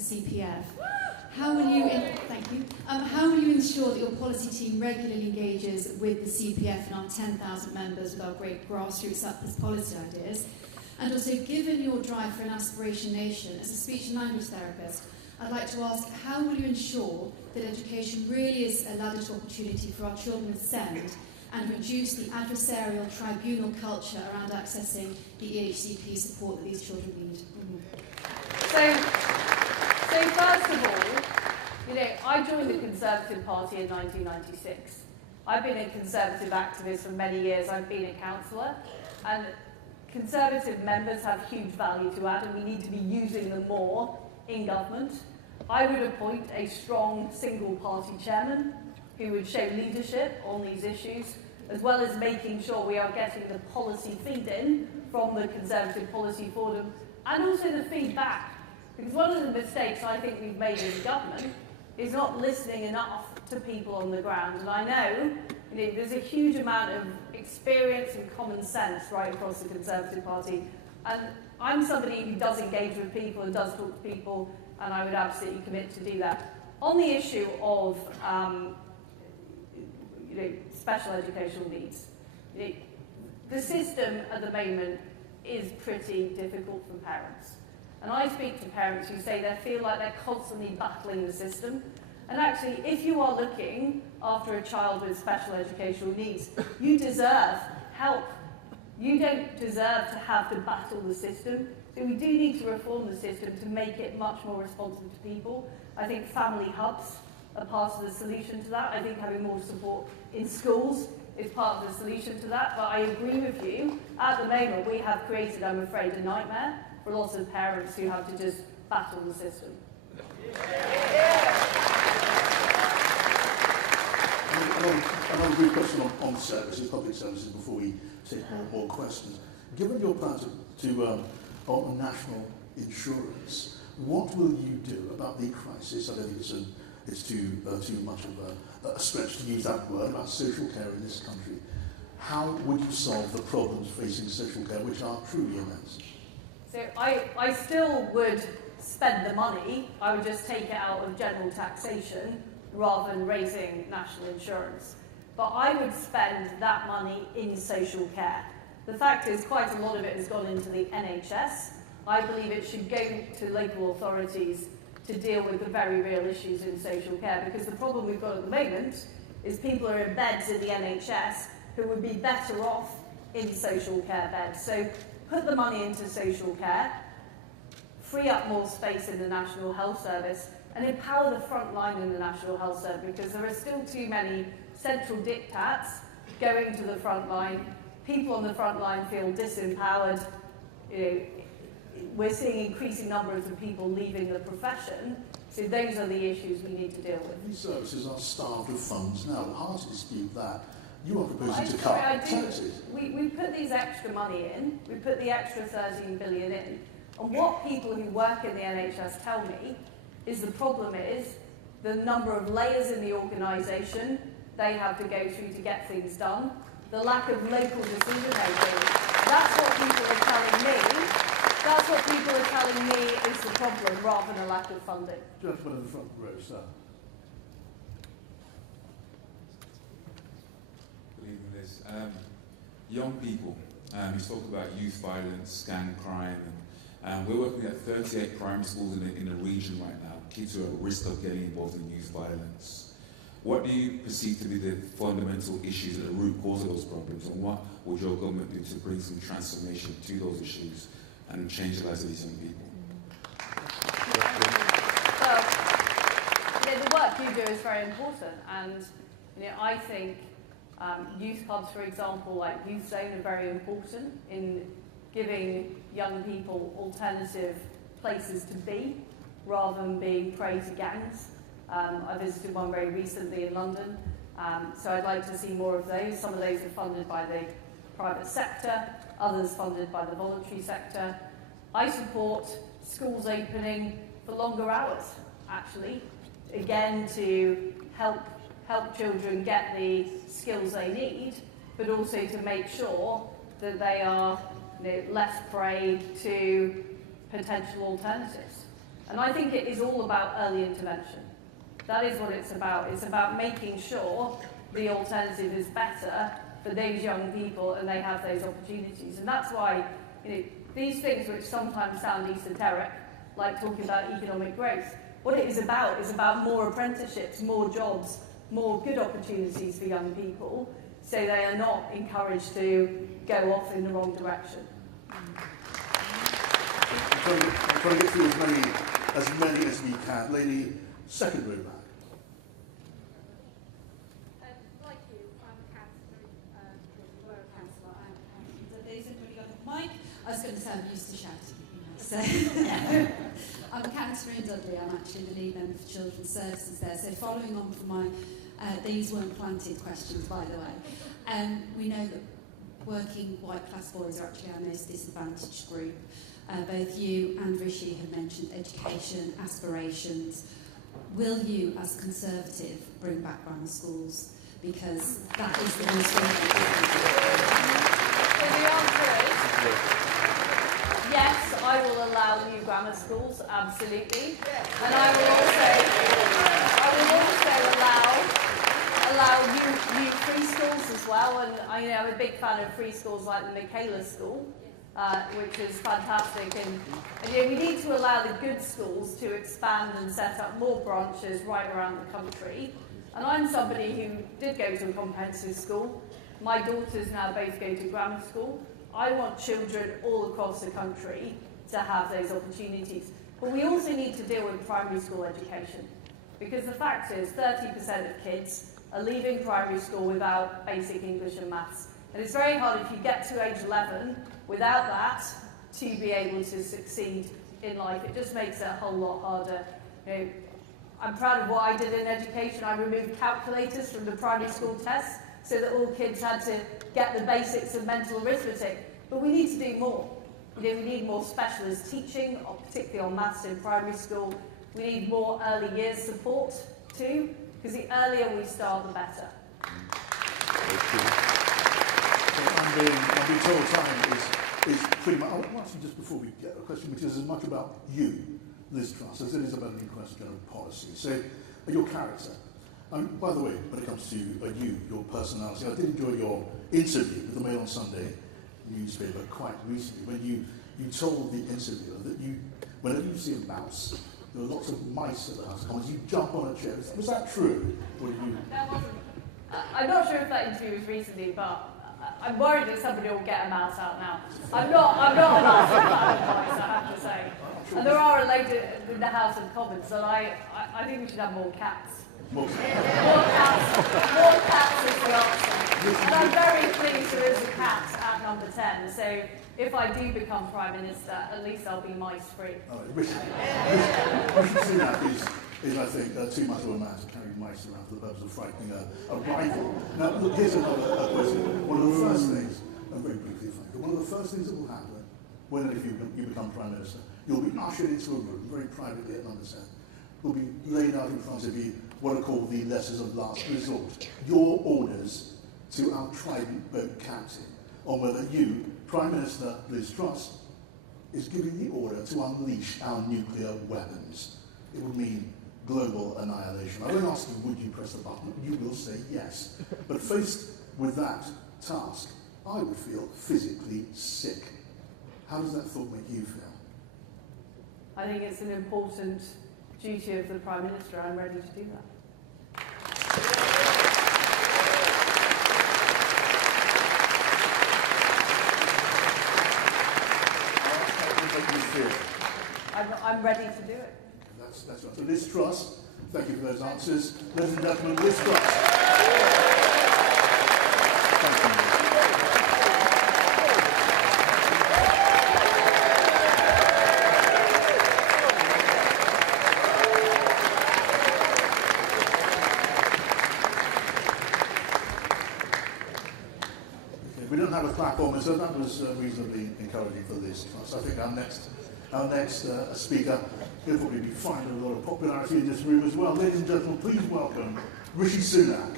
CPF. How will you, thank you. How will you ensure that your policy team regularly engages with the CPF and our 10,000 members with our great grassroots uplift policy ideas? And also, given your drive for an aspiration nation, as a speech and language therapist, I'd like to ask, how will you ensure that education really is a ladder to opportunity for our children with SEND and reduce the adversarial tribunal culture around accessing the EHCP support that these children need? So first of all, I joined the Conservative Party in 1996. I've been a Conservative activist for many years. I've been a councillor, and Conservative members have huge value to add, and we need to be using them more in government. I would appoint a strong single-party chairman who would show leadership on these issues, as well as making sure we are getting the policy feed-in from the Conservative Policy Forum, and also the feedback. Because one of the mistakes I think we've made as a government is not listening enough to people on the ground. And I know, there's a huge amount of experience and common sense right across the Conservative Party. And I'm somebody who does engage with people and does talk to people, and I would absolutely commit to do that. On the issue of special educational needs, the system at the moment is pretty difficult for parents. And I speak to parents who say they feel like they're constantly battling the system. And actually, if you are looking after a child with special educational needs, you deserve help. You don't deserve to have to battle the system. So we do need to reform the system to make it much more responsive to people. I think family hubs are part of the solution to that. I think having more support in schools is part of the solution to that. But I agree with you. At the moment, we have created, I'm afraid, a nightmare for lots of parents who have to just battle the system. Another brief question on services, public services, before we take more questions. Given your plan on national insurance, what will you do about the crisis? I don't think it's too much of a stretch to use that word, about social care in this country. How would you solve the problems facing social care, which are truly immense? So I still would spend the money. I would just take it out of general taxation rather than raising national insurance. But I would spend that money in social care. The fact is, quite a lot of it has gone into the NHS. I believe it should go to local authorities to deal with the very real issues in social care, because the problem we've got at the moment is people are in beds in the NHS who would be better off in social care beds. So put the money into social care, free up more space in the National Health Service, and empower the front line in the National Health Service, because there are still too many central diktats going to the front line. People on the front line feel disempowered. We're seeing increasing numbers of people leaving the profession, so those are the issues we need to deal with. These services are starved of funds now. Hard to dispute that. You are proposing to cut taxes. We put these extra money in. We put the extra 13 billion in. And what people who work in the NHS tell me is the problem is the number of layers in the organisation they have to go through to get things done, the lack of local decision making. That's what people are telling me. That's what people are telling me is the problem, rather than a lack of funding. Gentleman in the front row, sir. Good evening, Liz. Young people, you spoke about youth violence, gang crime, and we're working at 38 primary schools in the region right now. Kids who are at risk of getting involved in youth violence. What do you perceive to be the fundamental issues and the root cause of those problems, and what would your government do to bring some transformation to those issues and change the lives of these young people? Well, the work you do is very important, and I think youth clubs, for example, like Youth Zone, are very important in giving young people alternative places to be rather than being prey to gangs. I visited one very recently in London, so I'd like to see more of those. Some of those are funded by the private sector, others funded by the voluntary sector. I support schools opening for longer hours, actually, again to help children get the skills they need, but also to make sure that they are less prey to potential alternatives. And I think it is all about early intervention. That is what it's about. It's about making sure the alternative is better for those young people and they have those opportunities. And that's why, these things which sometimes sound esoteric, like talking about economic growth, what it is about more apprenticeships, more jobs, more good opportunities for young people, so they are not encouraged to go off in the wrong direction. I'm trying to get through as many as we can. Lady, second row back. Like you, I'm a councillor, There's anybody got a mic? I was going to say I'm used to shouting. So, I'm a councillor in Dudley. I'm actually the lead member for Children's Services there. So following on from my these weren't planted questions, by the way, we know that working white class boys are actually our most disadvantaged group. Both you and Rishi have mentioned education, aspirations. Will you, as a Conservative, bring back grammar schools? Because that is the most important. So the answer is yes, I will allow new grammar schools, absolutely. And I will also allow new free schools as well. And I'm a big fan of free schools like the Michaela School, which is fantastic. And we need to allow the good schools to expand and set up more branches right around the country. And I'm somebody who did go to a comprehensive school. My daughters now both go to grammar school. I want children all across the country to have those opportunities. But we also need to deal with primary school education. Because the fact is 30% of kids are leaving primary school without basic English and maths. And it's very hard if you get to age 11 without that to be able to succeed in life. It just makes it a whole lot harder. I'm proud of what I did in education. I removed calculators from the primary school tests so that all kids had to get the basics of mental arithmetic. But we need to do more. We need more specialist teaching, particularly on maths in primary school. We need more early years support too, because the earlier we start, the better. I'm being told time is pretty much. I want to ask you just before we get a question, which is as much about you, Liz Truss, as it is about any question of policy. So, your character. By the way, when it comes to you, your personality, I did enjoy your interview with the Mail on Sunday newspaper quite recently, when you told the interviewer that whenever you see a mouse, there are lots of mice at the House of Commons, you jump on a chair. Was that true? Or did you... That wasn't. I'm not sure if that interview was recently, but I'm worried that somebody will get a mouse out now. I'm not a massive fan of mice, I have to say. And there are a load in the House of Commons, and I think we should have more cats. More cats is the answer. And I'm very pleased there is a cat at number 10, so if I do become Prime Minister, at least I'll be mice-free. Rishi Sunak is, I think, too much of a man to carry mice around for the purpose of frightening a rival. Now, look, here's another question. One of the first things, and very briefly, one of the first things that will happen when and if you become Prime Minister, you'll be ushered into a room, very privately at number 10. Will be laid out in front of you what are called the letters of last resort. Your orders to our trident boat captain on whether you, Prime Minister Liz Truss, is giving the order to unleash our nuclear weapons. It would mean global annihilation. I won't ask you, would you press the button? You will say yes. But faced with that task, I would feel physically sick. How does that thought make you feel? I think it's an important duty of the Prime Minister. I'm ready to do that. I'm ready to do it. That's right. So Liz Truss, thank you for those answers. Ladies and gentlemen, Liz Truss. Thank you. We don't have a clap on, so that was reasonably encouraging for Liz Truss. I think our next speaker, he'll probably be finding a lot of popularity in this room as well. Ladies and gentlemen, please welcome Rishi Sunak.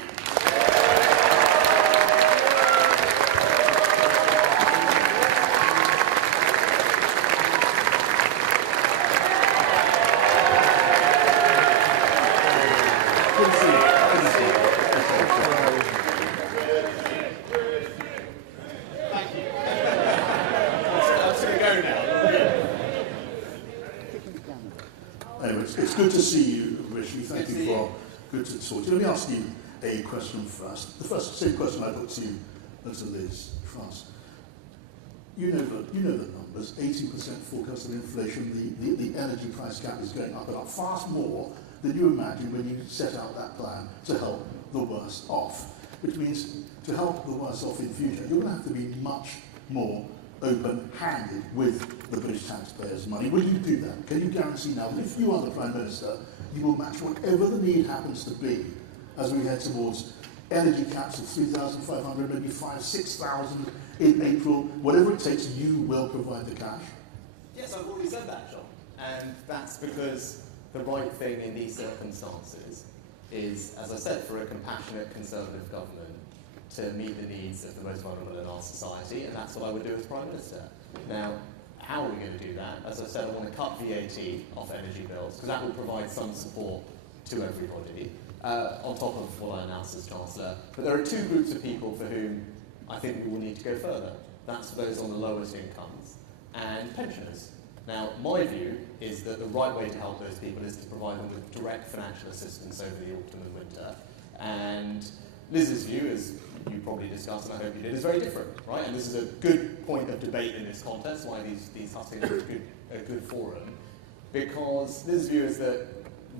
good to see you, Rishi. Thank you for good to talk to you. Let me ask you a question first. The same question I put to you to Liz Truss. You know the numbers. 18% forecast of inflation. The energy price gap is going up and up far more than you imagined when you set out that plan to help the worst off. Which means to help the worst off in future, you're going to have to be much more open-handed with the British taxpayers' money. Will you do that? Can you guarantee now that if you are the Prime Minister, you will match whatever the need happens to be as we head towards energy caps of 3,500, maybe 5,000, 6,000 in April, whatever it takes, you will provide the cash? Yes, I've already said that, John. And that's because the right thing in these circumstances is, as I said, for a compassionate Conservative government to meet the needs of the most vulnerable in our society, and that's what I would do as Prime Minister. Now, how are we going to do that? As I said, I want to cut VAT off energy bills, because that will provide some support to everybody, on top of what I announced as Chancellor. But there are two groups of people for whom I think we will need to go further. That's those on the lowest incomes and pensioners. Now, my view is that the right way to help those people is to provide them with direct financial assistance over the autumn and winter. And Liz's view, as you probably discussed, and I hope you did, is very different, right? And this is a good point of debate in this context, why these hustings are a good forum. Because Liz's view is that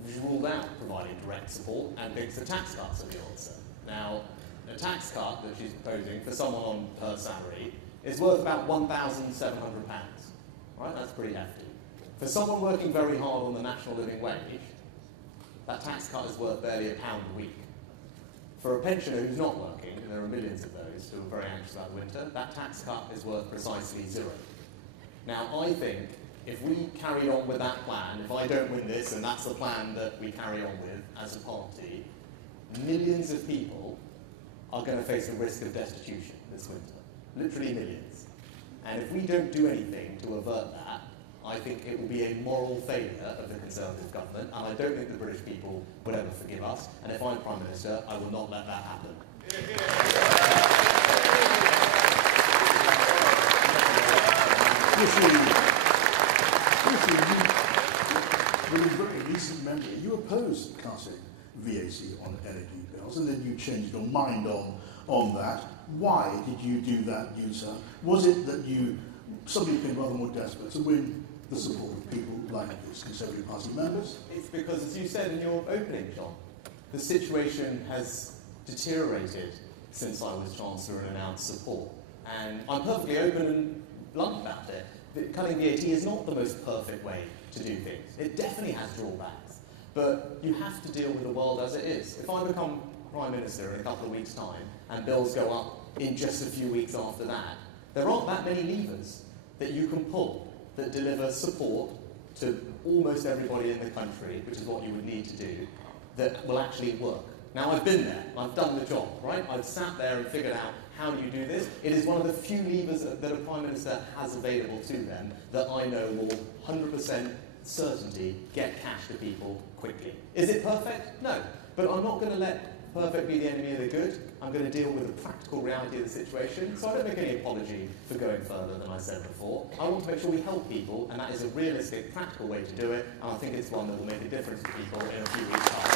we've ruled out providing direct support and thinks the tax cuts are the answer. Now, a tax cut that she's proposing for someone on per salary is worth about £1,700. Right? That's pretty hefty. For someone working very hard on the national living wage, that tax cut is worth barely £1 a week. For a pensioner who's not working, and there are millions of those who are very anxious about the winter, that tax cut is worth precisely zero. Now, I think if we carry on with that plan, if I don't win this, and that's the plan that we carry on with as a party, millions of people are going to face a risk of destitution this winter. Literally millions. And if we don't do anything to avert that, I think it will be a moral failure of the Conservative government, and I don't think the British people would ever forgive us. And if I'm Prime Minister, I will not let that happen. With a very recent memory, you opposed cutting VAT on energy bills, and then you changed your mind on that. Why did you do that, U-turn? Was it that you suddenly became rather more desperate to win the support of people like these Conservative Party members? It's because, as you said in your opening, John, the situation has deteriorated since I was Chancellor and announced support. And I'm perfectly open and blunt about it. That cutting VAT is not the most perfect way to do things. It definitely has drawbacks. But you have to deal with the world as it is. If I become Prime Minister in a couple of weeks' time and bills go up in just a few weeks after that, there aren't that many levers that you can pull that deliver support to almost everybody in the country, which is what you would need to do, that will actually work. Now, I've been there. I've done the job, right? I've sat there and figured out how do you do this. It is one of the few levers that a Prime Minister has available to them that I know will 100% certainty get cash to people quickly. Is it perfect? No. But I'm not going to let perfect be the enemy of the good. I'm going to deal with the practical reality of the situation. So I don't make any apology for going further than I said before. I want to make sure we help people, and that is a realistic, practical way to do it. And I think it's one that will make a difference to people in a few weeks' time.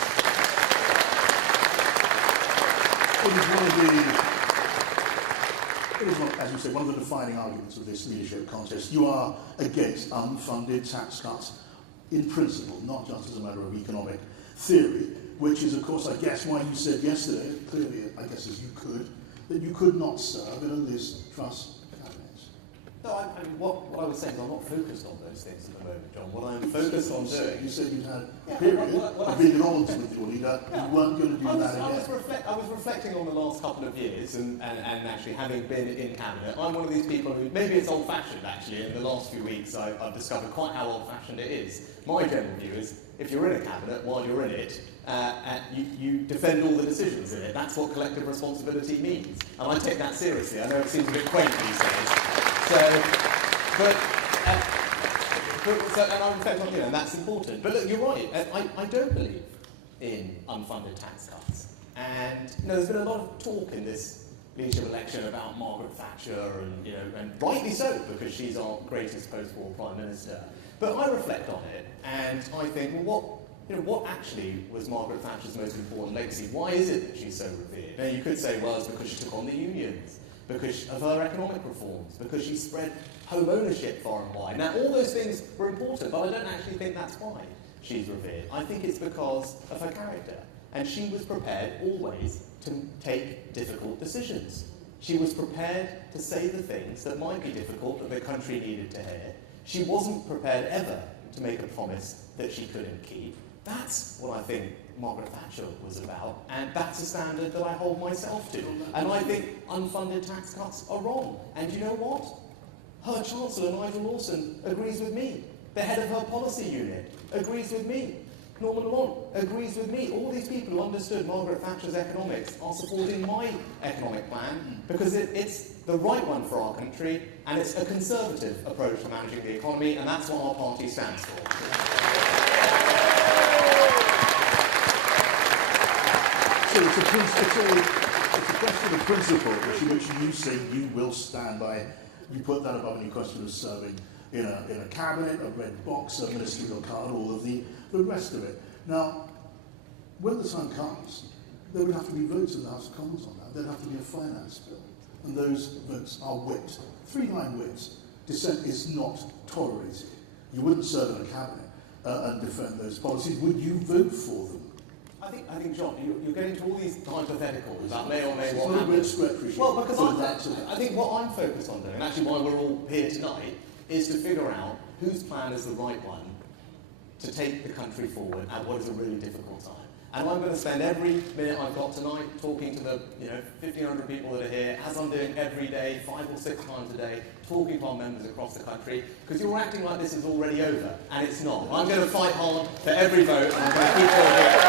It is as you say, one of the defining arguments of this leadership contest. You are against unfunded tax cuts in principle, not just as a matter of economic theory, which is, of course, I guess, why you said yesterday, clearly, I guess, as you could, that you could not serve in a Liz Truss cabinet. No, I mean, what I was saying is I'm not focused on those things at the moment, John. What I'm focused on doing... You said you'd had a period of being an honest with your leader. You weren't going to do that again. I was reflecting on the last couple of years and actually having been in Cabinet. I'm one of these people who, maybe it's old-fashioned, actually. In the last few weeks, I've discovered quite how old-fashioned it is. My general view is, if you're in a Cabinet, while you're in it, you defend all the decisions in it. That's what collective responsibility means. And I take that seriously. I know it seems a bit quaint these days. And I'm reflecting on, and that's important. But look, you're right. I don't believe in unfunded tax cuts. And there's been a lot of talk in this leadership election about Margaret Thatcher, and rightly so, because she's our greatest post-war Prime Minister. But I reflect on it, and I think, well, what actually was Margaret Thatcher's most important legacy? Why is it that she's so revered? Now, you could say, well, it's because she took on the unions, because of her economic reforms, because she spread home ownership far and wide. Now, all those things were important, but I don't actually think that's why she's revered. I think it's because of her character. And she was prepared always to take difficult decisions. She was prepared to say the things that might be difficult that the country needed to hear. She wasn't prepared ever to make a promise that she couldn't keep. That's what I think Margaret Thatcher was about, and that's a standard that I hold myself to. And I think unfunded tax cuts are wrong. And you know what? Her Chancellor, Nigel Lawson, agrees with me. The head of her policy unit agrees with me. Norman Lamont agrees with me. All these people who understood Margaret Thatcher's economics are supporting my economic plan because it's the right one for our country, and it's a conservative approach to managing the economy, and that's what our party stands for. So it's a question of principle, which you say you will stand by. You put that above any question of serving in a cabinet, a red box, a ministerial card, all of the rest of it. Now, when the time comes, there would have to be votes in the House of Commons on that. There'd have to be a finance bill, and those votes are whipped. 3-line whips. Dissent is not tolerated. You wouldn't serve in a cabinet and defend those policies. Would you vote for them? I think, John, you're getting to all these hypotheticals that may or may It's not a little bit happen. stretchy. Well, because I think what I'm focused on doing, and actually why we're all here tonight, is to figure out whose plan is the right one to take the country forward at what is a really difficult time. And I'm going to spend every minute I've got tonight talking to the 1,500 people that are here, as I'm doing every day, 5 or 6 times a day, talking to our members across the country, because you're acting like this is already over, and it's not. I'm going to fight hard for every vote, and I'm going to keep talking.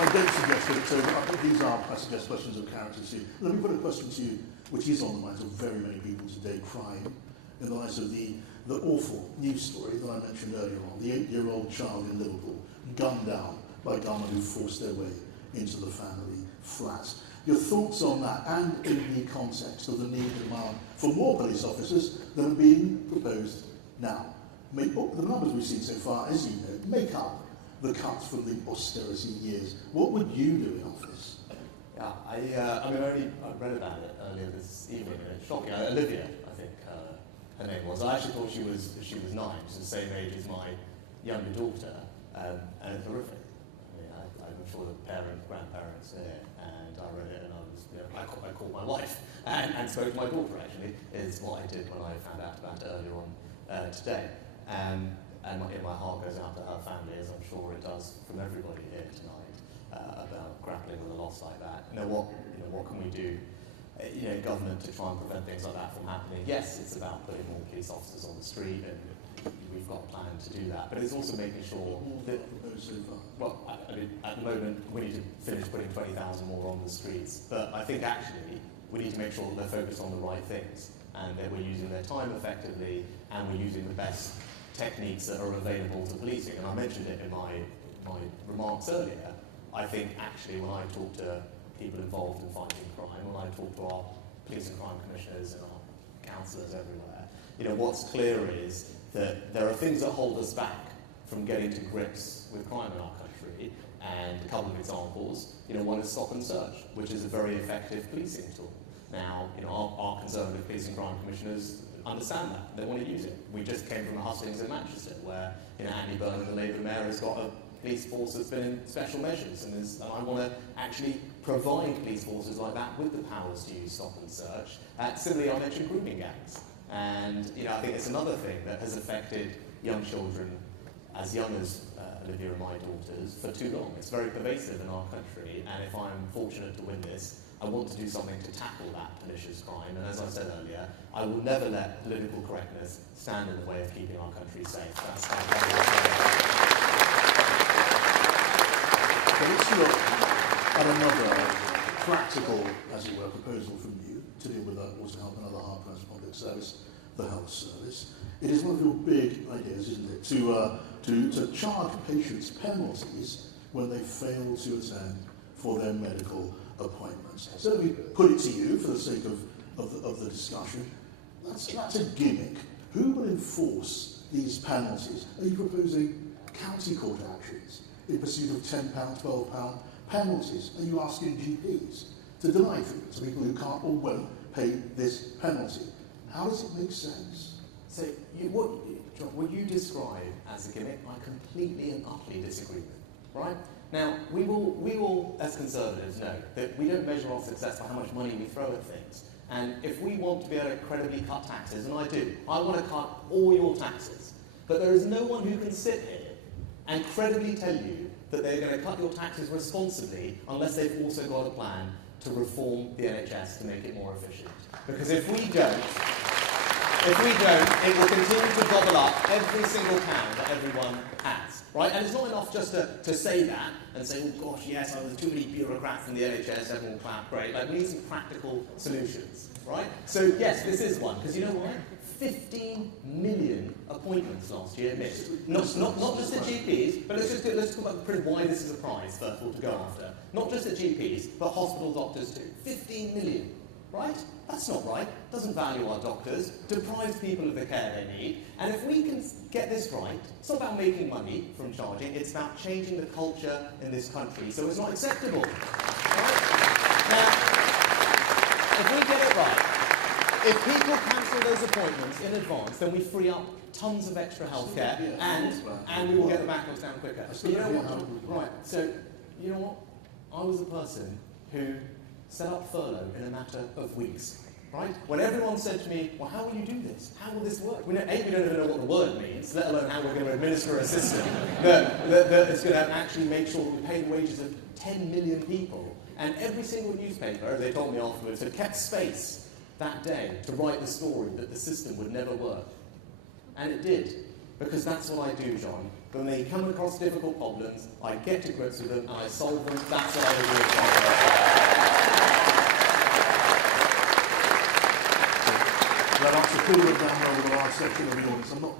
I don't suggest that, so these are, I suggest, questions of character to you. Let me put a question to you, which is on the minds of very many people today, crime, in the light of the awful news story that I mentioned earlier on, the 8-year-old child in Liverpool, gunned down by gunmen who forced their way into the family flat. Your thoughts on that, and in the context of the need and demand for more police officers than are being proposed now. The numbers we've seen so far, as you know, make up the cuts from the austerity years. What would you do in office? Yeah, I read about it earlier this evening, and it's shocking. Olivia, I think her name was. I actually thought she was 9. She's the same age as my younger daughter, and it's horrific. I'm sure the grandparents are here, and I read it, and I called my wife and spoke to my daughter. Actually, is what I did when I found out about it earlier on today. And my heart goes out to her family, as I'm sure it does from everybody here tonight, about grappling with a loss like that. What can we do, government, to try and prevent things like that from happening? Yes, it's about putting more police officers on the street, and we've got a plan to do that. But it's also making sure that, well, at the moment we need to finish putting 20,000 more on the streets. But I think actually we need to make sure that they're focused on the right things, and that we're using their time effectively, and we're using the best techniques that are available to policing. And I mentioned it in my remarks earlier. I think actually when I talk to people involved in fighting crime, when I talk to our police and crime commissioners and our councillors everywhere, what's clear is that there are things that hold us back from getting to grips with crime in our country. And a couple of examples, one is stop and search, which is a very effective policing tool. Now, our Conservative police and crime commissioners understand that. They want to use it. We just came from the Hustings in Manchester, where Andy Burnham, the Labour Mayor, has got a police force that's been in special measures, and I want to actually provide police forces like that with the powers to use stop and search. Similarly, I mentioned grooming gangs, and I think it's another thing that has affected young children as young as Olivia and my daughters for too long. It's very pervasive in our country, and if I'm fortunate to win this, I want to do something to tackle that pernicious crime. And as I said earlier, I will never let political correctness stand in the way of keeping our country safe. That's how let's look at another practical, as it were, proposal from you to deal with that, or to help another hard-pressed public service, the health service. It is one of your big ideas, isn't it, to charge patients penalties when they fail to attend for their medical appointments. So let me put it to you, for the sake of the discussion, That's a gimmick. Who will enforce these penalties? Are you proposing county court actions in pursuit of £10, £12 penalties? Are you asking GPs to deny treatment to people who can't or won't pay this penalty? How does it make sense? So, what you describe as a gimmick, I completely and utterly disagree with. Right? Now, we will, as Conservatives, know that we don't measure our success by how much money we throw at things. And if we want to be able to credibly cut taxes, and I do, I want to cut all your taxes. But there is no one who can sit here and credibly tell you that they're going to cut your taxes responsibly unless they've also got a plan to reform the NHS to make it more efficient. Because if we don't, it will continue to gobble up every single pound that everyone has, right? And it's not enough just to say that and say, oh gosh, yes, there's too many bureaucrats in the NHS, everyone will clap, great. Like, we need some practical solutions, right? So yes, this is one, because you know why? 15 million appointments last year missed. Not just at GPs, but let's talk about why this is a prize, first of all, to go after. Not just at GPs, but hospital doctors too. 15 million. Right? That's not right. Doesn't value our doctors, deprives people of the care they need. And if we can get this right, it's not about making money from charging, it's about changing the culture in this country so it's not acceptable. Right? Now, if we get it right, if people cancel those appointments in advance, then we free up tons of extra healthcare and we will get the backlogs down quicker. But you know what? Right, so you know what? I was a person who set up furlough in a matter of weeks, right? When everyone said to me, well, how will you do this? How will this work? We don't even know what the word means, let alone how we're going to administer a system that is going to actually make sure that we pay the wages of 10 million people. And every single newspaper, they told me afterwards, had kept space that day to write the story that the system would never work. And it did, because that's what I do, John. When they come across difficult problems, I get to grips with them and I solve them. That's what I do. Well, after cooling down over the last section of the audience, I'm not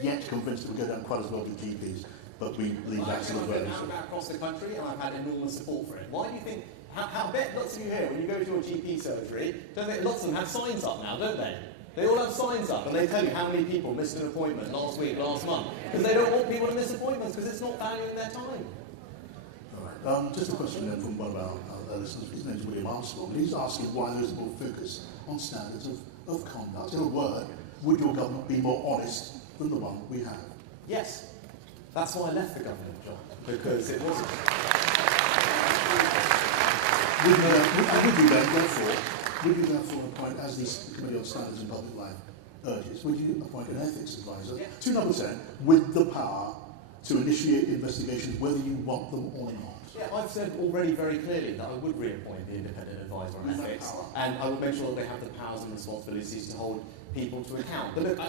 yet convinced that we go down quite as well with GPs, but we leave that to the voters. I've been across the country and I've had enormous support for it. Why do you think? How bet lots of you here, when you go to a GP surgery, lots of them have signs up now, don't they? They all have signs up and they tell you how many people missed an appointment last week, last month, because they don't want people to miss appointments because it's not valuing their time. All right. Just a question then from one of our listeners. His name is William Armstrong. He's asking why there is more focus on standards of conduct. In a word, would your government be more honest than the one we have? Yes. That's why I left the government, John, because it wasn't. Would you therefore appoint, as the Committee on Standards in Public Life urges, would you appoint an ethics advisor to Number 10 with the power to initiate investigations whether you want them or not? Yeah, I've said already very clearly that I would reappoint the independent advisor on ethics, and I would make sure that they have the powers and responsibilities to hold people to account. But look,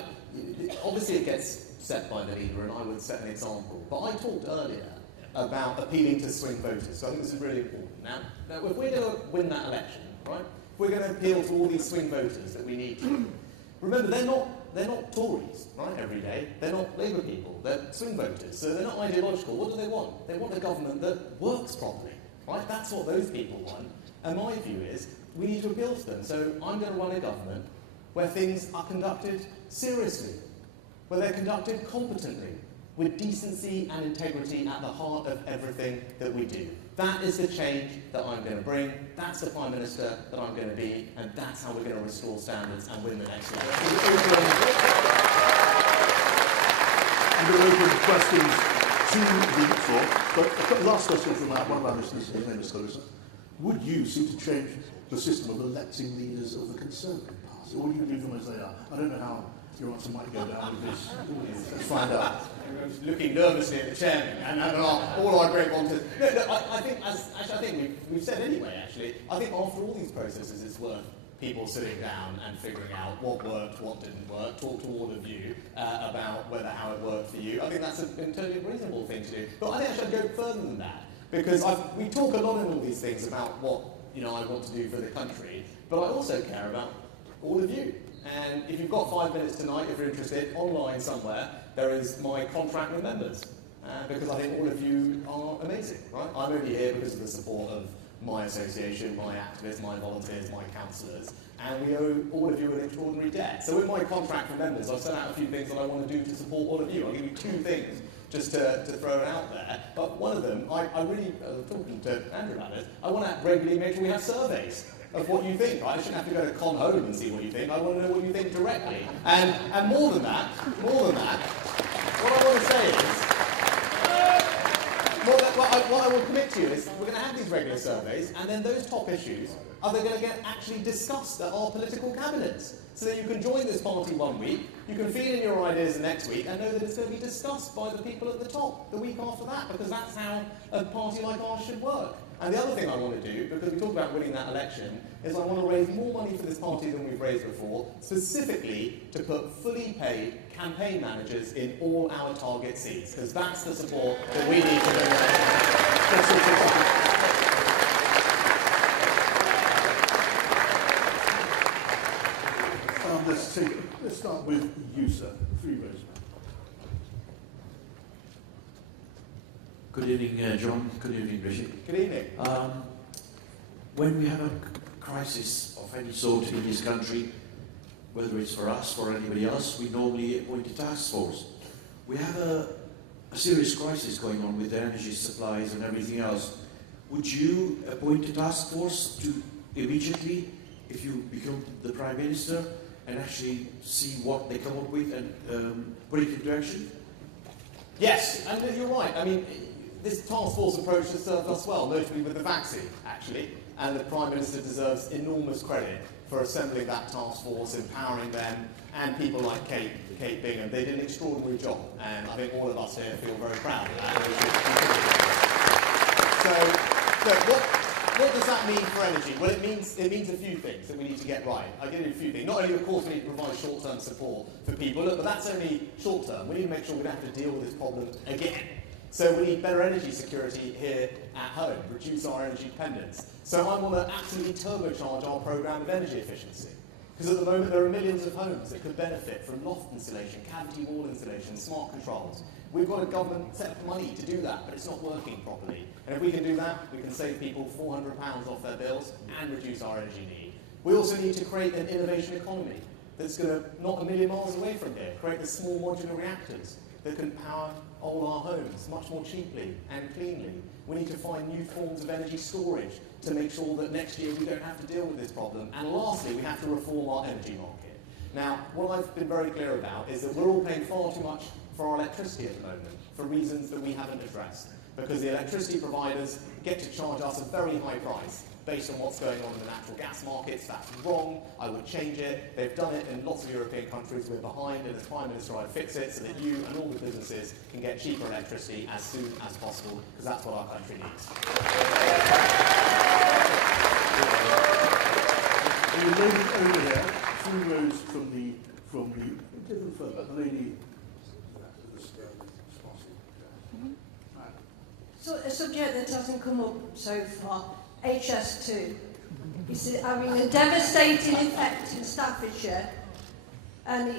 obviously it gets set by the leader, and I would set an example. But I talked earlier about appealing to swing voters, so I think this is really important. Now if we're going to win that election, right, if we're going to appeal to all these swing voters that we need to, remember, they're not Tories, right, every day. They're not Labour people. They're swing voters. So they're not ideological. What do they want? They want a government that works properly, right? That's what those people want. And my view is we need to appeal to them. So I'm going to run a government where things are conducted seriously, where they're conducted competently, with decency and integrity at the heart of everything that we do. That is the change that I'm going to bring. That's the Prime Minister that I'm going to be, and that's how we're going to restore standards and win the next election. I'm going to open questions to the floor. But last question from one of our listeners, his name is Clarissa. Would you seek to change the system of electing leaders of the Conservative Party, or would you leave them as they are? I don't know how your answer might go down with this. Let's find out. Looking nervously at the chairman, and all our great wanted. I think we've said anyway. Actually, I think after all these processes, it's worth people sitting down and figuring out what worked, what didn't work. Talk to all of you about how it worked for you. I think that's a totally reasonable thing to do. But I think I should go further than that, because we talk a lot in all these things about what I want to do for the country, but I also care about all of you. And if you've got 5 minutes tonight, if you're interested, online somewhere, there is my contract with members. Because I think all of you are amazing, right? I'm only here because of the support of my association, my activists, my volunteers, my councillors. and we owe all of you an extraordinary debt. So in my contract for members, I've set out a few things that I want to do to support all of you. I'll give you 2 things just to throw it out there. But one of them, I really, I was talking to Andrew about this, I want to regularly make sure we have surveys of what you think, right? I shouldn't have to go to Con Home and see what you think. I want to know what you think directly. And more than that, what I want to say is, what I will commit to you is we're going to have these regular surveys, and then those top issues are they going to get actually discussed at our political cabinets, so that you can join this party one week, you can feed in your ideas the next week, and know that it's going to be discussed by the people at the top the week after that, because that's how a party like ours should work. And the other thing I want to do, because we talked about winning that election, is I want to raise more money for this party than we've raised before, specifically to put fully paid campaign managers in all our target seats, because that's the support that we need to do. Let's start with you, sir. 3 rows. Good evening, John. Good evening, Rishi. Good evening. When we have a crisis of any sort in this country, whether it's for us or anybody else, we normally appoint a task force. We have a serious crisis going on with the energy supplies and everything else. Would you appoint a task force to immediately, if you become the Prime Minister, and actually see what they come up with and put it into action? Yes, and you're right. I mean, this task force approach has served us well, notably with the vaccine, actually, and the Prime Minister deserves enormous credit for assembling that task force, empowering them, and people like Kate Bingham. They did an extraordinary job, and I think all of us here feel very proud of that. So, what does that mean for energy? Well, it means a few things that we need to get right. I'll give you a few things. Not only, of course, we need to provide short-term support for people, but that's only short-term. We need to make sure we don't have to deal with this problem again. So we need better energy security here at home, reduce our energy dependence. So I want to absolutely turbocharge our programme of energy efficiency. Because at the moment there are millions of homes that could benefit from loft insulation, cavity wall insulation, smart controls. We've got a government set of money to do that, but it's not working properly. And if we can do that, we can save people £400 off their bills and reduce our energy need. We also need to create an innovation economy that's going to, not a million miles away from here, create the small modular reactors that can power all our homes much more cheaply and cleanly. We need to find new forms of energy storage to make sure that next year we don't have to deal with this problem. And lastly, we have to reform our energy market. Now, what I've been very clear about is that we're all paying far too much for our electricity at the moment for reasons that we haven't addressed. Because the electricity providers get to charge us a very high price based on what's going on in the natural gas markets. That's wrong. I would change it. They've done it in lots of European countries. We're behind, and as Prime Minister, I'd fix it so that you and all the businesses can get cheaper electricity as soon as possible, because that's what our country needs. The lady over there, 2 rows from the further, the lady. So a subject that hasn't come up so far, HS2. It's having a devastating effect in Staffordshire, and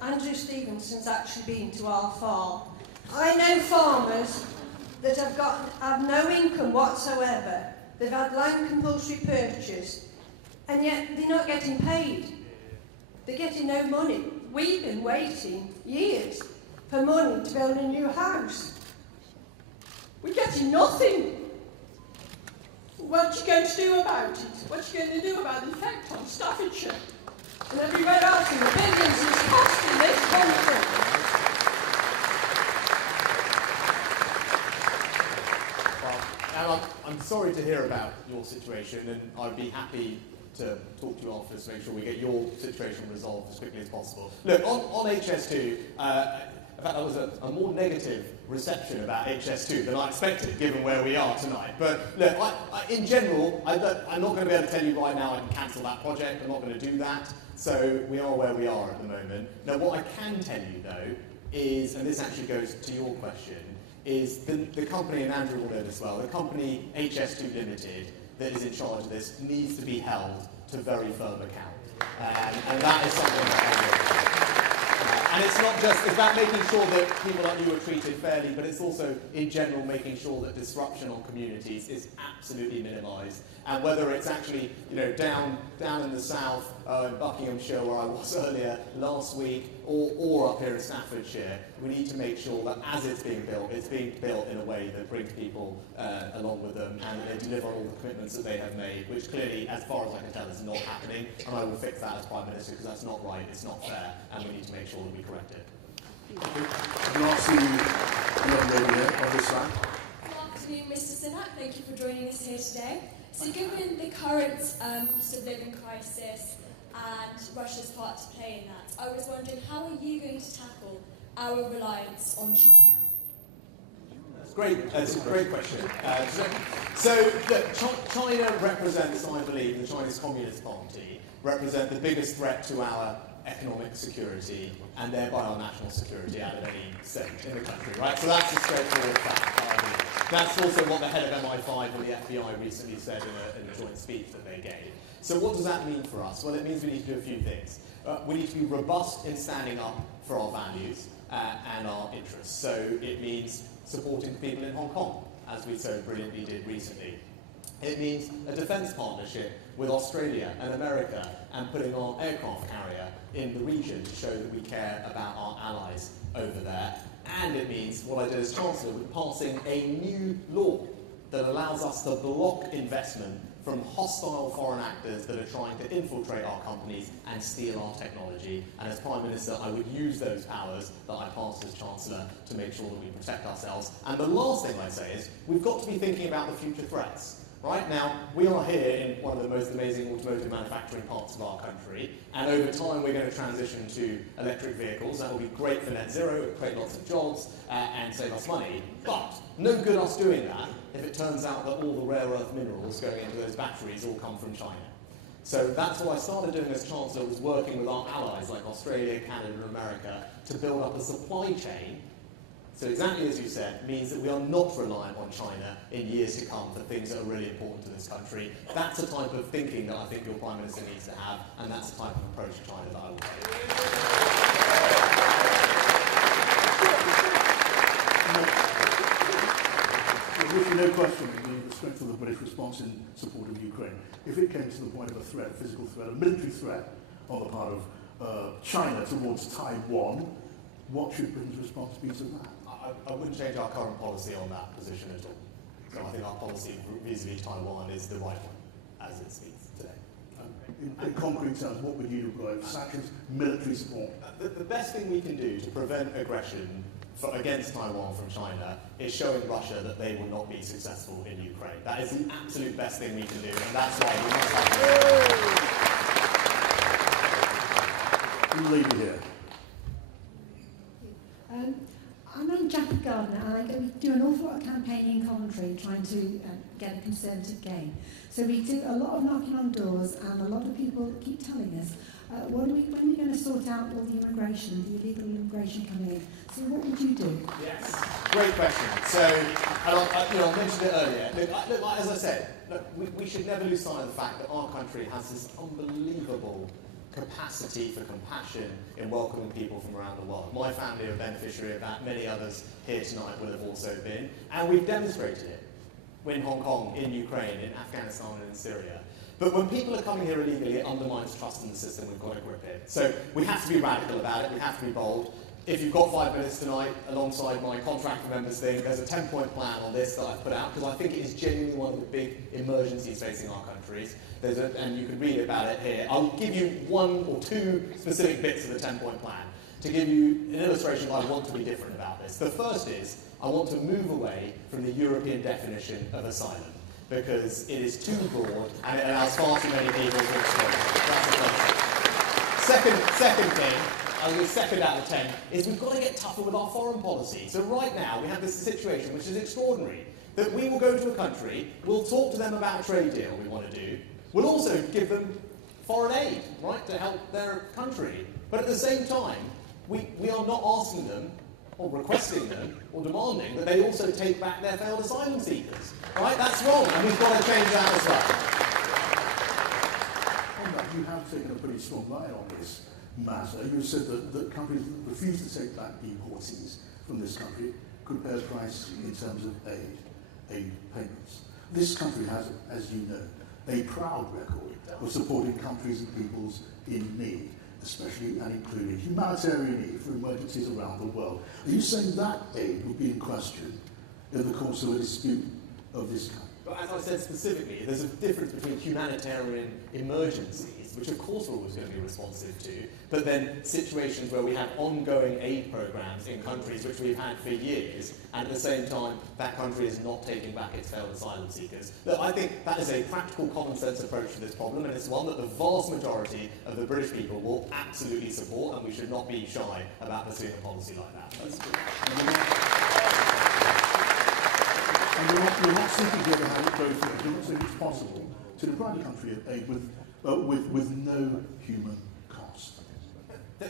Andrew Stevenson's actually been to our farm. I know farmers that have no income whatsoever. They've had land compulsory purchase, and yet they're not getting paid. They're getting no money. We've been waiting years for money to build a new house. We're getting nothing. What are you going to do about it? What are you going to do about the effect on Staffordshire and everywhere else in the billions it's costing this country? Well, I'm sorry to hear about your situation, and I'd be happy to talk to you afterwards to make sure we get your situation resolved as quickly as possible. Look, on HS2, in fact, there was a more negative reception about HS2 than I expected, given where we are tonight. But look, in general, I'm not going to be able to tell you right now I can cancel that project. I'm not going to do that. So we are where we are at the moment. Now, what I can tell you, though, is, and this actually goes to your question, is the company, and Andrew will know this well, the company HS2 Limited that is in charge of this needs to be held to very firm account. And that is something that And it's not just about making sure that people like you are treated fairly, but it's also, in general, making sure that disruption on communities is absolutely minimised. And whether it's actually, down in the south, in Buckinghamshire, where I was earlier last week, or up here in Staffordshire, we need to make sure that as it's being built in a way that brings people along with them, and they deliver all the commitments that they have made, which clearly, as far as I can tell, is not happening. And I will fix that as Prime Minister, because that's not right, it's not fair, and we need to make sure that we correct it. I'd like to young lady here on this side. Good afternoon, Mr. Sunak. Thank you for joining us here today. So given the current cost of living crisis and Russia's part to play in that, I was wondering, how are you going to tackle our reliance on China? That's a great question. China represents, I believe, the Chinese Communist Party represent the biggest threat to our economic security and thereby our national security out of any state in the country, right? So that's a straightforward fact. That's also what the head of MI5 and the FBI recently said in a joint speech that they gave. So what does that mean for us? Well, it means we need to do a few things. We need to be robust in standing up for our values and our interests. So it means supporting people in Hong Kong, as we so brilliantly did recently. It means a defence partnership with Australia and America and putting our aircraft carrier in the region to show that we care about our allies over there. And it means, what I did as Chancellor, with passing a new law that allows us to block investment from hostile foreign actors that are trying to infiltrate our companies and steal our technology. And as Prime Minister, I would use those powers that I passed as Chancellor to make sure that we protect ourselves. And the last thing I'd say is, we've got to be thinking about the future threats. Right now, we are here in one of the most amazing automotive manufacturing parts of our country, and over time we're going to transition to electric vehicles. That will be great for net zero, it will create lots of jobs and save us money. But no good us doing that if it turns out that all the rare earth minerals going into those batteries all come from China. So that's what I started doing as Chancellor, was working with our allies like Australia, Canada and America to build up a supply chain. So exactly as you said, means that we are not reliant on China in years to come for things that are really important to this country. That's the type of thinking that I think your Prime Minister needs to have, and that's the type of approach to China that I will take. No question the strength of the British response in support of Ukraine. If it came to the point of a threat, a physical threat, a military threat on the part of China towards Taiwan, what should Britain's response be to that? I wouldn't change our current policy on that position at all. So I think our policy vis-à-vis Taiwan is the right one, as it speaks today. In concrete terms, what would you deploy? Sanctions, military support? The best thing we can do to prevent aggression against Taiwan from China is showing Russia that they will not be successful in Ukraine. That is the absolute best thing we can do, and that's why we must have you leave it here. I'm Jackie Gardner, and I do an awful lot of campaigning in Coventry trying to get a Conservative gain. So we do a lot of knocking on doors, and a lot of people keep telling us, when are we going to sort out all the immigration, the illegal immigration coming in? So what would you do? Yes, great question. So, I mentioned it earlier. Look, as I said, we should never lose sight of the fact that our country has this unbelievable capacity for compassion in welcoming people from around the world. My family are a beneficiary of that. Many others here tonight will have also been. And we've demonstrated it in Hong Kong, in Ukraine, in Afghanistan and in Syria. But when people are coming here illegally, it undermines trust in the system. We've got to grip it. So we have to be radical about it. We have to be bold. If you've got 5 minutes tonight, alongside my contract members thing, there's a 10-point plan on this that I've put out, because I think it is genuinely one of the big emergencies facing our countries. And you can read about it here. I'll give you 1 or 2 specific bits of the 10-point plan to give you an illustration of why I want to be different about this. The first is, I want to move away from the European definition of asylum, because it is too broad and it allows far too many people to exploit it. That's the first thing. Second thing, I'll go 2nd out of 10, is we've got to get tougher with our foreign policy. So right now, we have this situation which is extraordinary, that we will go to a country, we'll talk to them about a trade deal we want to do, we'll also give them foreign aid, right, to help their country. But at the same time, we are not asking them, or requesting them, or demanding that they also take back their failed asylum seekers. Right? That's wrong, and we've got to change that as well. On that, you have taken a pretty strong line on this. matter. You said that countries that refuse to take back deportees from this country could pay a price in terms of aid payments. This country has, as you know, a proud record of supporting countries and peoples in need, especially and including humanitarian aid for emergencies around the world. Are you saying that aid would be in question in the course of a dispute of this kind? But as I said specifically, there's a difference between humanitarian emergencies, which of course we're always going to be responsive to, but then situations where we have ongoing aid programs in countries which we've had for years, and at the same time that country is not taking back its failed asylum seekers. Look, I think that is a practical, common sense approach to this problem, and it's one that the vast majority of the British people will absolutely support, and we should not be shy about pursuing a policy like that. That's And you're not seeking here to have it both ways. You're not saying it's possible to deprive a country of aid with no human cost.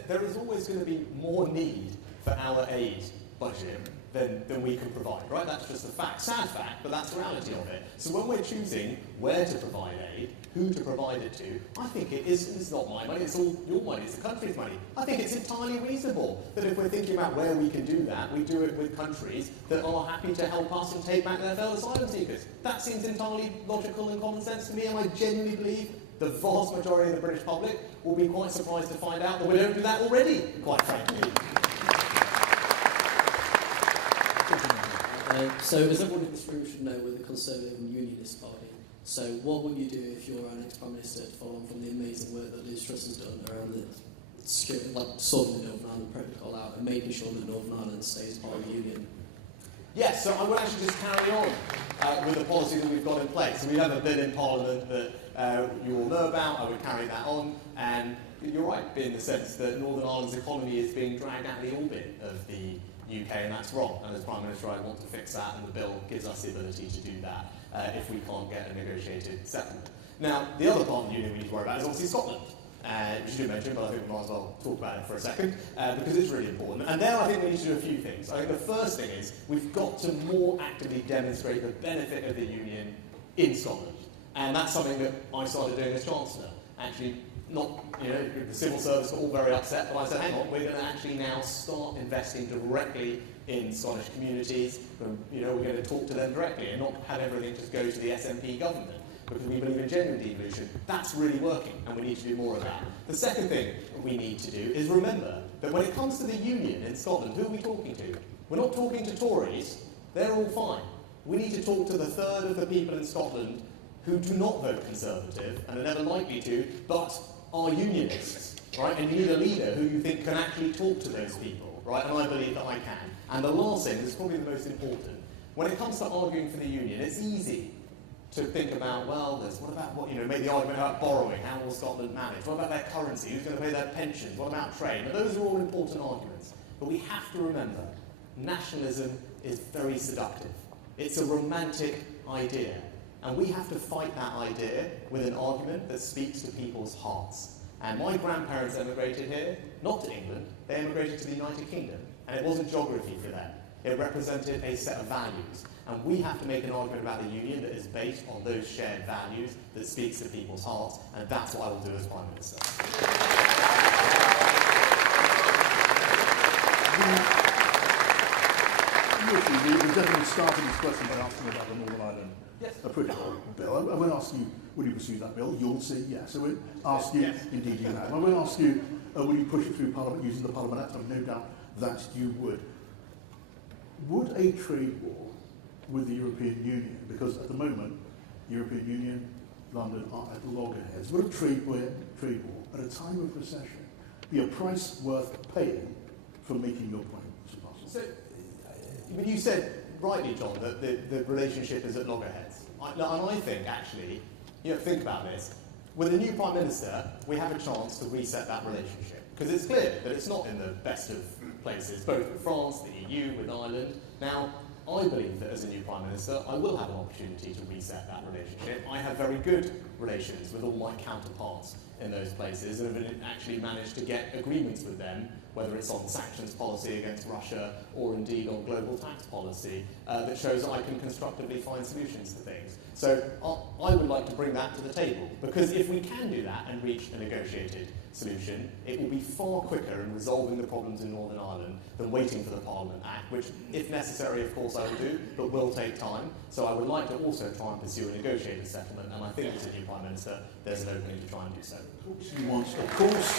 There is always going to be more need for our aid budget than we can provide, right? That's just a fact, sad fact, but that's the reality of it. So when we're choosing where to provide aid, who to provide it to, I think it's not my money, it's all your money, it's the country's money. I think it's entirely reasonable that if we're thinking about where we can do that, we do it with countries that are happy to help us and take back their failed asylum seekers. That seems entirely logical and common sense to me, and I genuinely believe the vast majority of the British public will be quite surprised to find out that we don't do that already, quite frankly. So, as everyone in this room should know, we're the Conservative and Unionist Party. So, what would you do if you're our next Prime Minister to follow on from the amazing work that Liz Truss has done around the security, like sorting the Northern Ireland Protocol out and making sure that Northern Ireland stays part of the Union? Yes, so I would actually just carry on with the policy that we've got in place. So we have a bill in Parliament that you all know about. I would carry that on, and you're right in the sense that Northern Ireland's economy is being dragged out of the orbit of the UK, and that's wrong. And as Prime Minister, I want to fix that, and the bill gives us the ability to do that if we can't get a negotiated settlement. Now, the other part of the Union we need to worry about is obviously Scotland. Which you did mention, but I think we might as well talk about it for a second, because it's really important. And there I think we need to do a few things. I think the first thing is we've got to more actively demonstrate the benefit of the Union in Scotland. And that's something that I started doing as Chancellor. Actually, not, the civil service got all very upset, but I said, hang on, we're going to actually now start investing directly in Scottish communities. We're going to talk to them directly and not have everything just go to the SNP government, because we believe in genuine devolution. That's really working, and we need to do more of that. The second thing we need to do is remember that when it comes to the Union in Scotland, who are we talking to? We're not talking to Tories. They're all fine. We need to talk to the third of the people in Scotland who do not vote Conservative and are never likely to, but are Unionists, right? And you need a leader who you think can actually talk to those people, right? And I believe that I can. And the last thing is probably the most important. When it comes to arguing for the Union, it's easy to think about, make the argument about borrowing, how will Scotland manage? What about their currency? Who's going to pay their pensions? What about trade? Now, those are all important arguments. But we have to remember, nationalism is very seductive. It's a romantic idea. And we have to fight that idea with an argument that speaks to people's hearts. And my grandparents emigrated here, not to England, they emigrated to the United Kingdom. And it wasn't geography for them. It represented a set of values. And we have to make an argument about the Union that is based on those shared values, that speaks to people's hearts, and that's what I will do as Prime Minister. The gentleman started his question by asking about the Northern Ireland Protocol bill. I won't ask you, will you pursue that bill? You'll say yes. I won't ask you, indeed you have. I won't ask you, will you push it through Parliament using the Parliament Act? I have no doubt that you would. Would a trade war with the European Union, because at the moment, European Union, London are at loggerheads, would a trade war at a time of recession be a price worth paying for making your point, Mr. Russell? So, but you said rightly, John, that the relationship is at loggerheads. And I think, actually, think about this. With a new Prime Minister, we have a chance to reset that relationship. Because it's clear that it's not in the best of places, both with France, the EU, with Ireland. Now, I believe that as a new Prime Minister, I will have an opportunity to reset that relationship. I have very good relations with all my counterparts in those places and have actually managed to get agreements with them, whether it's on sanctions policy against Russia or indeed on global tax policy, that shows that I can constructively find solutions to things. So I would like to bring that to the table, because if we can do that and reach a negotiated solution, it will be far quicker in resolving the problems in Northern Ireland than waiting for the Parliament Act, which, if necessary, of course I will do, but will take time. So I would like to also try and pursue a negotiated settlement, and I think as a new Prime Minister, there's an opening to try and do so. You want, of course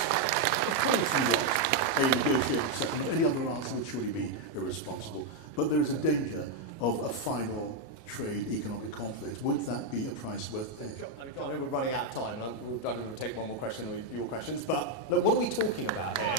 you want a negotiated settlement. Any other answer would surely be irresponsible. But there is a danger of a final trade economic conflict. Would that be a price worth paying? I know we're running out of time. I'm going to take one more question or your questions. But look, what are we talking about here?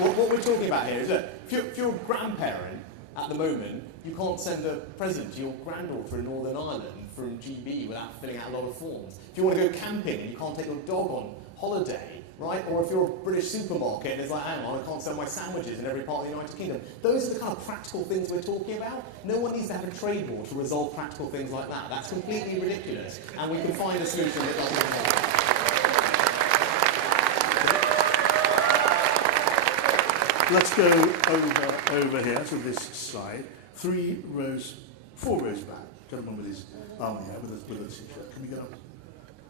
What we're talking about here is that if you're a grandparent at the moment, you can't send a present to your granddaughter in Northern Ireland from GB without filling out a lot of forms. If you want to go camping and you can't take your dog on holiday, right? Or if you're a British supermarket and it's like, hang on, I can't sell my sandwiches in every part of the United Kingdom. Those are the kind of practical things we're talking about. No one needs to have a trade war to resolve practical things like that. That's completely ridiculous. And we can find a solution that doesn't involve. Let's go over here to this side. 4 rows back. Gentleman with his arm here, with a t-shirt. Can we get up?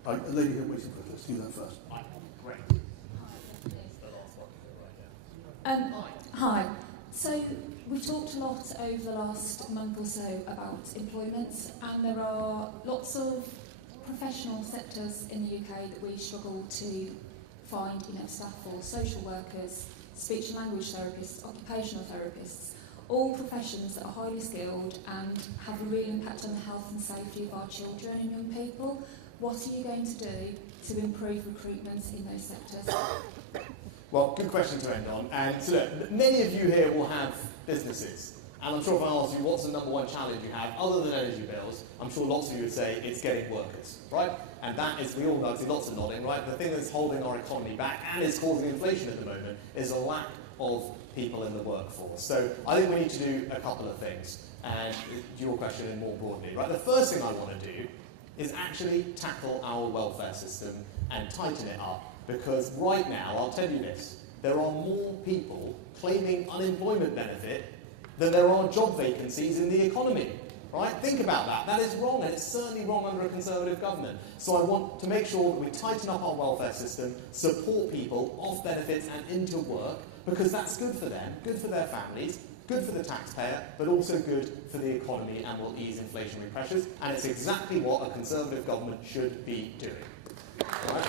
A lady here waiting for us. Let's do that first. Great. Hi. So we've talked a lot over the last month or so about employment, and there are lots of professional sectors in the UK that we struggle to find, staff for: social workers, speech and language therapists, occupational therapists, all professions that are highly skilled and have a real impact on the health and safety of our children and young people. What are you going to do to improve recruitment in those sectors? Well, good question to end on. And so look, many of you here will have businesses. And I'm sure if I ask you what's the number one challenge you have, other than energy bills, I'm sure lots of you would say it's getting workers, right? And that is, we all know, see lots of nodding, right? The thing that's holding our economy back and is causing inflation at the moment is a lack of people in the workforce. So I think we need to do a couple of things. And your question and more broadly, right? The first thing I want to do is actually tackle our welfare system and tighten it up. Because right now, I'll tell you this, there are more people claiming unemployment benefit than there are job vacancies in the economy. Right? Think about that. That is wrong, and it's certainly wrong under a Conservative government. So I want to make sure that we tighten up our welfare system, support people off benefits and into work, because that's good for them, good for their families, good for the taxpayer, but also good for the economy and will ease inflationary pressures. And it's exactly what a Conservative government should be doing. Right?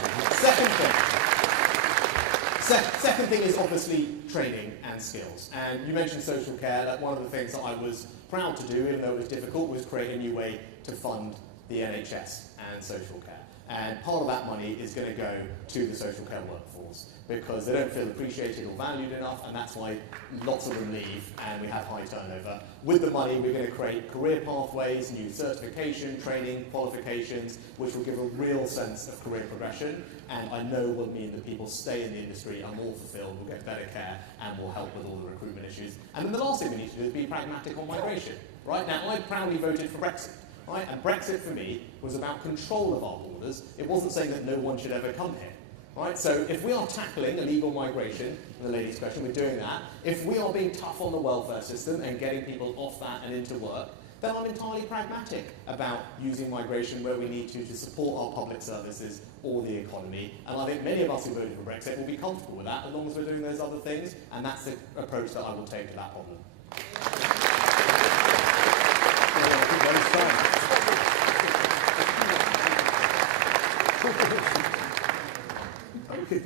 Second thing is obviously training and skills. And you mentioned social care. That one of the things that I was proud to do, even though it was difficult, was create a new way to fund the NHS and social care. And part of that money is going to go to the social care workforce because they don't feel appreciated or valued enough, and that's why lots of them leave and we have high turnover. With the money, we're going to create career pathways, new certification, training, qualifications, which will give a real sense of career progression, and I know will mean that people stay in the industry, are more fulfilled, will get better care, and will help with all the recruitment issues. And then the last thing we need to do is be pragmatic on migration. Right now, I proudly voted for Brexit. Right? And Brexit, for me, was about control of our borders. It wasn't saying that no one should ever come here. Right? So if we are tackling illegal migration, the lady's question, we're doing that. If we are being tough on the welfare system and getting people off that and into work, then I'm entirely pragmatic about using migration where we need to support our public services or the economy. And I think many of us who voted for Brexit will be comfortable with that as long as we're doing those other things. And that's the approach that I will take to that problem. Okay,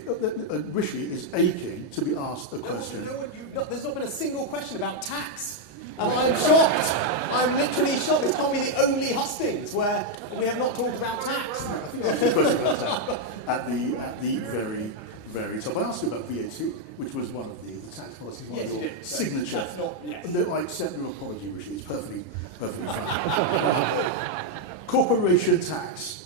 Rishi is aching to be asked a question. There's not been a single question about tax. And I'm shocked. I'm literally shocked. It's probably the only Hustings where we have not talked about tax. At the very, very top. I asked you about VAT, which was one of the tax policies, one of your signature. That's not, yes. No, I accept your apology, Rishi. It's perfectly fine. Corporation tax.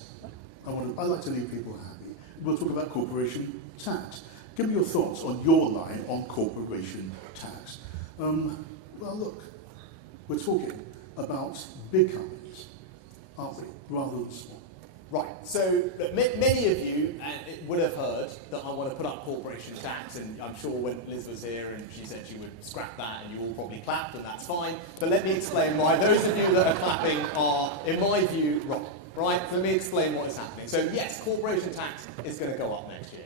I like to leave people happy. We'll talk about corporation tax. Give me your thoughts on your line on corporation tax. Well, look, we're talking about big companies, aren't we, rather than small. Right, so many of you would have heard that I want to put up corporation tax, and I'm sure when Liz was here and she said she would scrap that, and you all probably clapped, and that's fine. But let me explain why those of you that are clapping are, in my view, wrong. Right, let me explain what is happening. So yes, corporation tax is going to go up next year.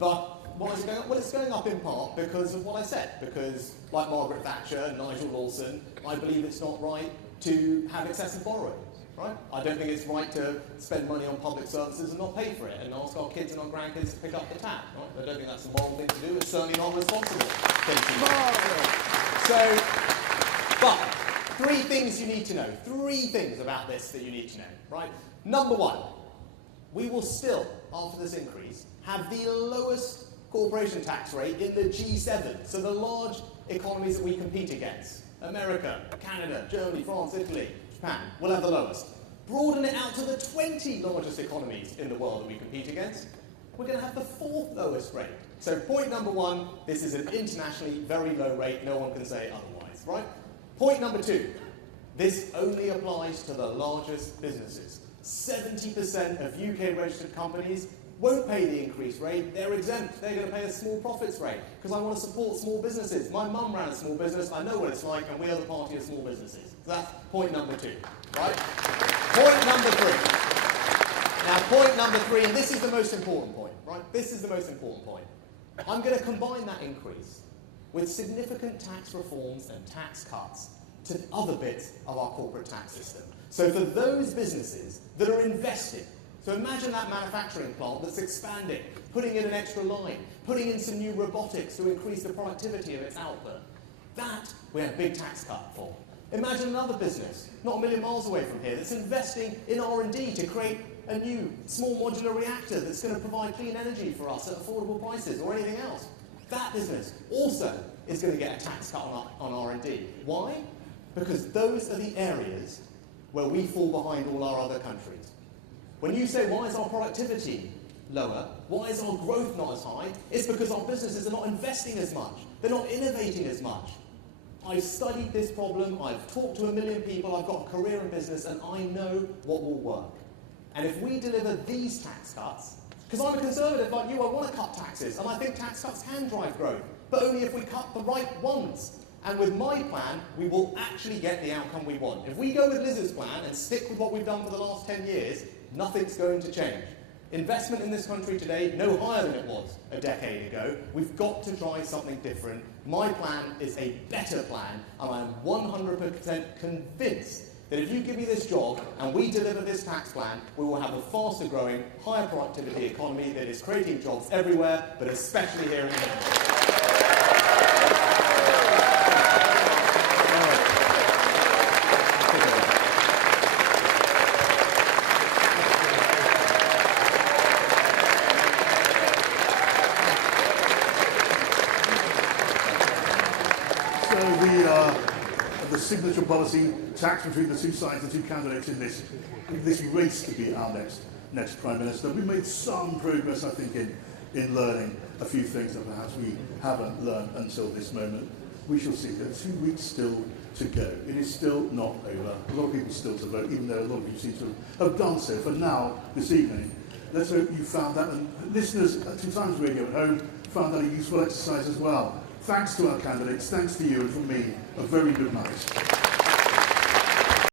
But why is it going up? Well, it's going up in part because of what I said. Because, like Margaret Thatcher and Nigel Lawson, I believe it's not right to have excessive borrowing. Right? I don't think it's right to spend money on public services and not pay for it and ask our kids and our grandkids to pick up the tab. Right? I don't think that's a moral thing to do. It's certainly not a responsible thing to do. So, but three things you need to know. Three things about this that you need to know. Right? Number one, we will still, after this increase, have the lowest corporation tax rate in the G7. So the large economies that we compete against. America, Canada, Germany, France, Italy, Japan will have the lowest. Broaden it out to the 20 largest economies in the world that we compete against. We're going to have the fourth lowest rate. So point number one, this is an internationally very low rate. No one can say otherwise, right? Point number two, this only applies to the largest businesses. 70% of UK registered companies won't pay the increased rate. They're exempt. They're going to pay a small profits rate because I want to support small businesses. My mum ran a small business. I know what it's like, and we are the party of small businesses. So that's point number two, right? Point number three. Now, point number three, and this is the most important point, right? This is the most important point. I'm going to combine that increase with significant tax reforms and tax cuts to other bits of our corporate tax system. So for those businesses that are investing, so imagine that manufacturing plant that's expanding, putting in an extra line, putting in some new robotics to increase the productivity of its output. That we have a big tax cut for. Imagine another business, not a million miles away from here, that's investing in R&D to create a new small modular reactor that's going to provide clean energy for us at affordable prices or anything else. That business also is going to get a tax cut on R&D. Why? Because those are the areas where we fall behind all our other countries. When you say, why is our productivity lower? Why is our growth not as high? It's because our businesses are not investing as much. They're not innovating as much. I've studied this problem, I've talked to a million people, I've got a career in business, and I know what will work. And if we deliver these tax cuts, because I'm a conservative like you, I want to cut taxes, and I think tax cuts can drive growth, but only if we cut the right ones. And with my plan, we will actually get the outcome we want. If we go with Liz's plan and stick with what we've done for the last 10 years, nothing's going to change. Investment in this country today, no higher than it was a decade ago. We've got to try something different. My plan is a better plan, and I'm 100% convinced that if you give me this job and we deliver this tax plan, we will have a faster growing, higher productivity economy that is creating jobs everywhere, but especially here in England. The signature policy tax between the two sides, the two candidates in this race to be our next Prime Minister. We made some progress, I think, in learning a few things that perhaps we haven't learned until this moment. We shall see. There are 2 weeks still to go. It is still not over. A lot of people still to vote, even though a lot of you seem to have done so. For now, this evening, let's hope you found that, and listeners at 2 Times Radio at home found that a useful exercise as well. Thanks to our candidates, thanks to you, and from me, a very good night.